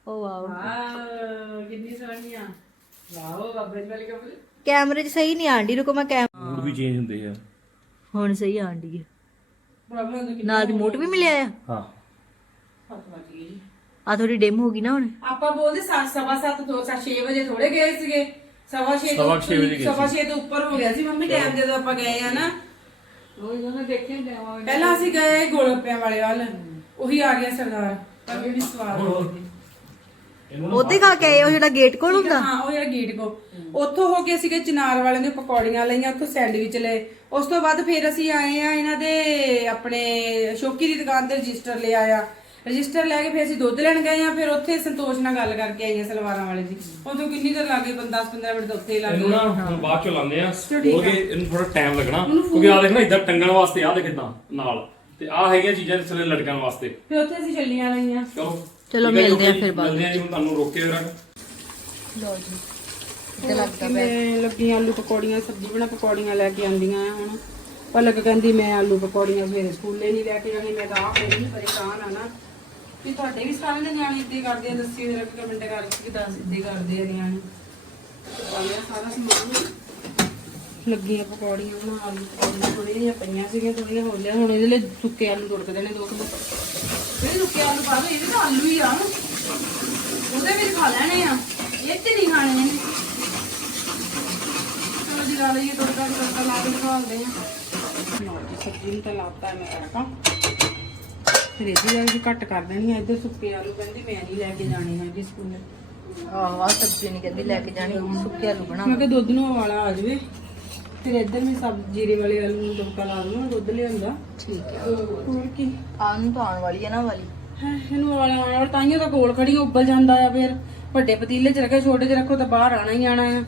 ਓ ਵਾਓ। ਆ ਕਿੰਨੀ ਸੋਹਣੀ ਆ। ਵਾਓ ਬਾਬੇ ਵਾਲੀ ਕੱਪੜੇ ਕੈਮਰੇ 'ਚ ਸਹੀ ਨਹੀਂ ਆਂਦੀ ਰੁਕੋ ਮੈਂ ਕੈਮ ਮੂਡ ਵੀ ਚੇਂਜ ਹੁੰਦੇ ਆ। ਹੁਣ ਸਹੀ ਆਂਦੀ ਹੈ ਪ੍ਰੋਬਲਮ ਨਾਲ ਰਿਮੋਟ ਵੀ ਮਿਲਿਆ ਆ? ਹਾਂ। ਆ ਥੋੜੀ ਡਿਮ ਹੋ ਗਈ ਨਾ ਹੁਣ? ਆਪਾਂ ਬੋਲਦੇ ਸੱਤ ਸਵਾ ਸੱਤ ਦੋ ਸੱਤ 6 ਵਜੇ ਥੋੜੇ ਗਏ ਸੀਗੇ। ਸਵਾ 6 ਸਵਾ ਛੇ ਵਜੇ ਗਏ ਸਵਾ 6 ਤੋਂ ਉੱਪਰ ਹੋ ਗਿਆ ਸੀ ਮੰਮੀ ਟਾਈਮ ਜਦੋਂ ਆਪਾਂ ਗਏ ਆ ਨਾ। ਉਹ ਇਹਨਾਂ ਦੇਖੇ ਪਹਿਲਾਂ ਅਸੀਂ ਗਏ ਗੋਲਪਿਆਂ ਵਾਲੇ ਵੱਲ। ਉਹੀ ਆ ਗਿਆ ਸਰਦਾਰ। ਪਰ ਵੀ ਸਵਾਦ ਹੋ ਗਈ ਉਹਦੇ ਖਾ ਕੇ ਆਏ ਉਹ ਜਿਹੜਾ ਗੇਟ ਕੋਲ ਹੁੰਦਾ? ਹਾਂ ਉਹ ਜਿਹੜਾ ਗੇਟ ਕੋ ਉੱਥੋਂ ਹੋ ਕੇ ਸੀਗੇ ਚਨਾਰ ਵਾਲਿਆਂ ਦੇ ਪਕੌੜੀਆਂ ਲਈਆਂ ਉੱਥੋਂ ਸੈਂਡਵਿਚ ਲਏ। ਉਸ ਤੋਂ ਬਾਅਦ ਫਿਰ ਅਸੀਂ ਆਏ ਆ ਇਹਨਾਂ ਦੇ ਆਪਣੇ ਸ਼ੋਕੀ ਦੀ ਦੁਕਾਨ ਤੇ ਰਜਿਸਟਰ ਲਿਆ ਆ ਰਜਿਸਟਰ ਲੈ ਕੇ ਫਿਰ ਅਸੀਂ ਦੁੱਧ ਲੈਣ ਗਏ ਆ ਫਿਰ ਉੱਥੇ ਸੰਤੋਸ਼ ਨਾਲ ਗੱਲ ਕਰਕੇ ਆਈਆਂ ਸਲਵਾਰਾਂ ਵਾਲੇ ਦੀ। ਉਦੋਂ ਕਿੰਨੀ ਦੇਰ ਲੱਗੇ 10 15 ਮਿੰਟ ਤਾਂ ਉੱਥੇ ਹੀ ਲੱਗ ਇਹਨੂੰ ਗਏ ਨਾ ਹੁਣ ਬਾਅਦ ਚ ਲਾਉਂਦੇ ਆ। ਕਿਉਂਕਿ ਇਹਨੂੰ ਥੋੜਾ ਟਾਈਮ ਲੱਗਣਾ ਕਿਉਂਕਿ ਆ ਦੇਖ ਨਾ ਇਦਾਂ ਟੰਗਣ ਵਾਸਤੇ ਆ ਦੇਖ ਇਦਾਂ ਨਾਲ। ਤੇ ਆ ਹੈਗੀਆਂ ਚੀਜ਼ਾਂ ਥੱਲੇ ਲਟਕਣ ਵਾਸਤੇ। ਫਿਰ ਉੱਥੇ ਅਸੀਂ ਚੱਲੀਆਂ ਰਹੀਆਂ ਚਲੋ ਚਲੋ ਮਿਲਦੇ ਆ ਫਿਰ ਬਾਅਦ ਮਿਲਦੇ ਆ ਜੀ ਹੁਣ ਤੁਹਾਨੂੰ ਰੋਕੇ ਰੱਖ ਲੋ ਜੀ। ਤੇ ਲੱਗਦਾ ਮੈਂ ਲੱਗੀ ਆਲੂ ਪਕੌੜੀਆਂ? ਸਬਜ਼ੀ ਬਣਾ ਪਕੌੜੀਆਂ ਲੈ ਕੇ ਆਂਦੀਆਂ ਆ ਹੁਣ। ਪਲਕ ਕਹਿੰਦੀ ਮੈਂ ਆਲੂ ਪਕੌੜੀਆਂ ਸਵੇਰੇ ਸਕੂਲੇ ਨਹੀਂ ਲੈ ਕੇ ਜਾਣੀ ਮੈਂ ਤਾਂ ਆਪ ਬੜੀ ਪਰੇਸ਼ਾਨ ਆ ਨਾ। ਵੀ ਤੁਹਾਡੇ ਵੀ ਸਾਰੇ ਦੇ ਨਿਆਣੇ ਇੱਦਾਂ ਹੀ ਕਰਦੇ ਆ ਦੱਸੀ ਜਰਾ ਕਮੈਂਟ ਕਰਕੇ ਕਿ ਦੱਸ ਇੱਦਾਂ ਹੀ ਕਰਦੇ ਆ ਨਿਆਣੇ। ਪਾ ਲਿਆ ਸਾਰਾ ਸਮਾਨ ਲੱਗੀਆਂ ਪਕੌੜੀਆਂ ਬਣਾ ਆਲੂ ਪਕੌੜੀਆਂ ਥੋੜੀਆਂ ਜਿਹੀਆਂ ਪਈਆਂ ਸੀਗੀਆਂ ਥੋੜੀਆਂ ਹੋ ਲਿਆ ਹੁਣ ਇਹਦੇ ਲਈ ਸੁੱਕੇ ਆਲੂ ਤੁੜਕ ਦੇਣੇ ਦੋ ਕਿਲੋ ਇਹ ਸੁੱਕੇ ਆਲੂ ਪਾ ਦੋ ਇਹਦੇ ਤਾਂ ਆਲੂ ਹੀ ਆ। ਉਹਦੇ ਵਿੱਚ ਖਾ ਲੈਣੇ ਆ। ਇਹ ਤੇ ਨਹੀਂ ਖਾਣੇ ਨੇ ਚਲੋ ਜੀ ਲਾ ਲਈਏ ਤੜਕਾ ਤੜਕਾ ਲਾ ਕੇ ਖਾਲਦੇ ਆ। ਸਬਜ਼ੀ ਨੂੰ ਤਾਂ ਲਾਤਾ ਮੈਂ ਤੜਕਾ। ਫਿਰ ਇਹਦੀ ਵਾਲੀ ਵੀ ਘੱਟ ਕਰ ਦੇਣੀ ਆ। ਇੱਧਰ ਸੁੱਕੇ ਆਲੂ ਕਹਿੰਦੀ ਮੈਂ ਨਹੀਂ ਲੈ ਕੇ ਜਾਣੇ ਹੈਗੇ ਸਕੂਲ। ਆਹ ਸਬਜ਼ੀ ਨਹੀਂ ਕਹਿੰਦੀ ਲੈ ਕੇ ਜਾਣੀ ਸੁੱਕੇ ਆਲੂ ਬਣਾ ਮੈਂ ਕਿਹਾ ਦੁੱਧ ਨੂੰ ਉਬਾਲਾ ਆ ਜਾਵੇ। ਫਿਰ ਇੱਧਰ ਮੈਂ ਸਬ ਜੀਰੇ ਵਾਲੇ ਆਲੂ ਨੂੰ ਤੜਕਾ ਲਾ ਦੂੰਗਾ ਦੁੱਧ ਲਿਆਂਦਾ। ਠੀਕ ਹੈ। ਹੋਰ ਕੀ? ਆਨ ਤਾਂ ਆਉਣ ਵਾਲੀ ਹੈ ਨਾ ਵਾਲੀ। ਹੈ ਇਹਨੂੰ ਉਬਾਲਾ ਆਉਣਾ ਔਰ ਤਾਈਓ ਤਾਂ ਕੋਲ ਖੜੀ ਉੱਬਲ ਜਾਂਦਾ ਆ ਫਿਰ। ਵੱਡੇ ਪਤੀਲੇ 'ਚ ਰੱਖੇ ਛੋਟੇ 'ਚ ਰੱਖੋ ਤਾਂ ਬਾਹਰ ਆਣਾ ਹੀ ਆਣਾ ਆ।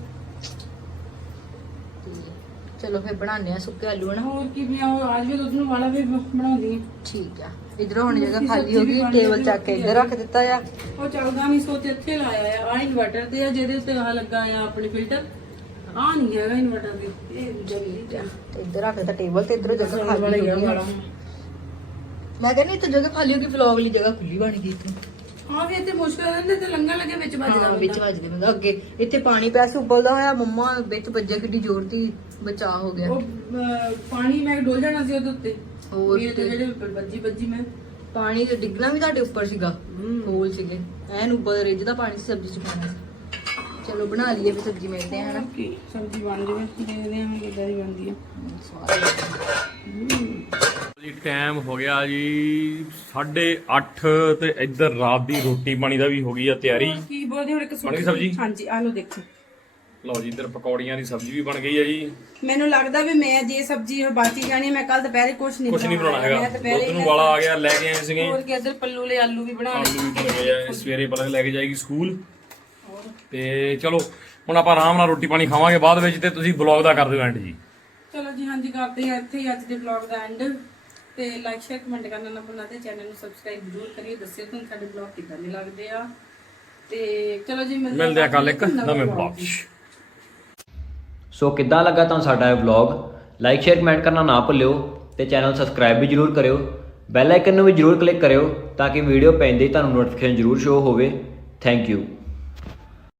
ਚਲੋ ਫਿਰ ਬਣਾਉਂਦੇ ਆ ਸੁੱਕੇ ਆਲੂ ਹਨਾ? ਹੋਰ ਕੀ ਵੀ ਉਹ ਅੱਜ ਵੀ ਦੁੱਧ ਨੂੰ ਵਾਲਾ ਵੀ ਬਣਾਉਂਦੀ ਆ। ਠੀਕ ਆ। ਇਧਰੋਂ ਹੁਣ ਜਗ੍ਹਾ ਖਾਲੀ ਹੋ ਗਈ ਟੇਬਲ ਚੱਕ ਕੇ ਇੱਧਰ ਰੱਖ ਦਿੱਤਾ ਆ। ਉਹ ਚੱਲਦਾ ਨਹੀਂ ਸੋਚ ਇੱਥੇ ਲਾਇਆ ਆ ਆ ਇਨਵਰਟਰ ਤੇ ਆ ਜਿਹਦੇ ਉੱਤੇ ਆ ਲੱਗਾ ਆ ਆਪਣੀ ਫਿਲਟਰ ਆ ਨਹੀਂ ਹੈਗਾ ਇਨਵਰਟਰ ਤੇ ਇਹ ਜਲਦੀ ਤੇ ਇੱਧਰ ਰੱਖ ਦਿੱਤਾ ਟੇਬਲ ਤੇ ਇਧਰੋਂ ਜਗ੍ਹਾ ਖਾਲੀ ਹੋ ਗਈ ਆ। ਮੈਂ ਕਹਿੰਦੀ ਇੱਥੇ ਜਗ੍ਹਾ ਖਾਲੀ ਹੋ ਗਈ ਵਲੌਗ ਲਈ ਜਗ੍ਹਾ ਖੁੱਲੀ ਬਣ ਗਈ ਇੱਥੇ। ਹਾਂ ਵੀ ਇੱਥੇ ਮੁਸ਼ਕਲ ਰਹਿੰਦੇ ਤੇ ਲੰਗਾ ਲੱਗੇ ਵਿੱਚ ਵੱਜਦਾ ਹਾਂ ਵਿੱਚ ਵੱਜਦੇ ਬੰਦਾ ਅੱਗੇ ਇੱਥੇ ਪਾਣੀ ਪਿਆ ਸੀ ਉਬਲਦਾ ਹੋਇਆ ਮੰਮਾ ਵਿੱਚ ਵੱਜਿਆ ਕਿੱਡੀ ਜ਼ੋਰ ਦੀ ਬਚਾਅ ਹੋ ਗਿਆ। ਉਹ ਅਹ, ਪਾਣੀ ਮੈਂ ਡੋਲ ਜਾਣਾ ਸੀ ਉਹਦੇ ਉੱਤੇ। ਹੋਰ ਮੇਰੇ ਤੇ ਜਿਹੜੇ ਉੱਪਰ ਵੱਜੀ ਵੱਜੀ ਮੈਂ। ਪਾਣੀ ਤੇ ਡਿੱਗਣਾ ਵੀ ਤੁਹਾਡੇ ਉੱਪਰ ਸੀਗਾ ਹੋਲ ਸੀਗੇ। ਐਨ ਉੱਪਰ ਰਿੱਝਦਾ ਪਾਣੀ ਸੀ ਸਬਜ਼ੀ ਚ ਪਾਣਾ ਸੀ। ਚਲੋ ਬਣਾ ਲਈਏ ਫਿਰ ਸਬਜ਼ੀ ਮਿਲਦੇ ਆ ਹਨਾ। ਸਬਜ਼ੀ ਬਣ ਜਾਵੇ ਦੇਖਦੇ ਹਾਂ ਕਿੱਦਾਂ ਦੀ ਬਣਦੀ ਆ। ਜੀ ਟਾਈਮ ਹੋ ਗਿਆ ਜੀ 8:30 ਤੇ ਇੱਧਰ ਰਾਤ ਦੀ ਰੋਟੀ ਪਾਣੀ ਦਾ ਵੀ ਹੋ ਗਈ ਆ ਤਿਆਰੀ। ਕੀ ਬੋਲਦੇ ਹੁਣ ਇੱਕ ਬਣ ਗਈ ਸਬਜ਼ੀ? ਹਾਂਜੀ ਆ ਲਓ ਦੇਖੋ। ਲਓ ਜੀ ਇੱਧਰ ਪਕੌੜੀਆਂ ਦੀ ਸਬਜ਼ੀ ਵੀ ਬਣ ਗਈ ਆ ਜੀ। ਮੈਨੂੰ ਲੱਗਦਾ ਵੀ ਮੈਂ ਜੇ ਸਬਜ਼ੀ ਹੁਣ ਬਾਚੀ ਜਾਣੀ ਹੈ, ਮੈਂ ਕੱਲ ਦੁਪਹਿਰੇ ਕੁਝ ਨਹੀਂ ਕੁਝ ਨਹੀਂ ਬਣਾਉਣਾ ਮੈਂ ਹੈਗਾ। ਦੁਪਹਿਰੇ ਦੁੱਧ ਨੂੰ ਵਾਲਾ ਆ ਗਿਆ ਲੈ ਕੇ ਆਏ ਸੀਗੇ। ਹੋਰ ਕੇ ਇੱਧਰ ਪੱਲੂ ਲਈ ਆਲੂ ਵੀ ਬਣਾ ਲਏ। ਆਲੂ ਵੀ ਬਣ ਗਏ ਆ ਸਵੇਰੇ ਪਲਕ ਲੈ ਕੇ ਜਾਏਗੀ ਸਕੂਲ। ਤੇ ਚਲੋ ਹੁਣ ਆਪਾਂ ਆਰਾਮ ਨਾਲ ਰੋਟੀ ਪਾਣੀ ਖਾਵਾਂਗੇ ਬਾਅਦ ਵਿੱਚ ਤੇ ਤੁਸੀਂ ਬਲੌਗ ਦਾ ਕਰ ਦਿਓ ਐਂਡ ਜੀ। ਚਲੋ ਜੀ ਹਾਂਜੀ ਕਰਦੇ ਹਾਂ ਇੱਥੇ ਹੀ ਅੱਜ ਦੇ ਵਲੌਗ ਦਾ ਐਂਡ ਤੇ ਲਾਈਕ ਸ਼ੇਅਰ ਕਮੈਂਟ ਕਰਨਾ ਨਾ ਭੁੱਲਣਾ ਤੇ ਚੈਨਲ ਨੂੰ ਸਬਸਕ੍ਰਾਈਬ ਜ਼ਰੂਰ ਕਰਿਓ ਦੱਸਿਓ ਤੁਹਾਨੂੰ ਸਾਡੇ ਵਲੌਗ ਕਿੱਦਾਂ ਦੇ ਲੱਗਦੇ ਆ। ਤੇ ਚਲੋ ਜੀ ਮਿਲਦੇ ਮਿਲਦੇ ਆ ਕੱਲ ਇੱਕ ਨਵੇਂ ਬਲੌਗ 'ਚ। ਸੋ ਕਿੱਦਾਂ ਲੱਗਾ ਤੁਹਾਨੂੰ ਸਾਡਾ ਇਹ ਵਲੌਗ ਲਾਈਕ ਸ਼ੇਅਰ ਕਮੈਂਟ ਕਰਨਾ ਨਾ ਭੁੱਲਿਓ ਤੇ ਚੈਨਲ ਸਬਸਕ੍ਰਾਈਬ ਵੀ ਜਰੂਰ ਕਰਿਓ। ਬੈਲ ਆਈਕਨ ਨੂੰ ਵੀ ਜਰੂਰ ਕਲਿੱਕ ਕਰਿਓ ਤਾਂ ਕਿ ਵੀਡੀਓ ਪੈਂਦੇ ਹੀ ਤੁਹਾਨੂੰ ਨੋਟੀਫਿਕੇਸ਼ਨ ਜਰੂਰ ਸ਼ੋ ਹੋਵੇ। Thank you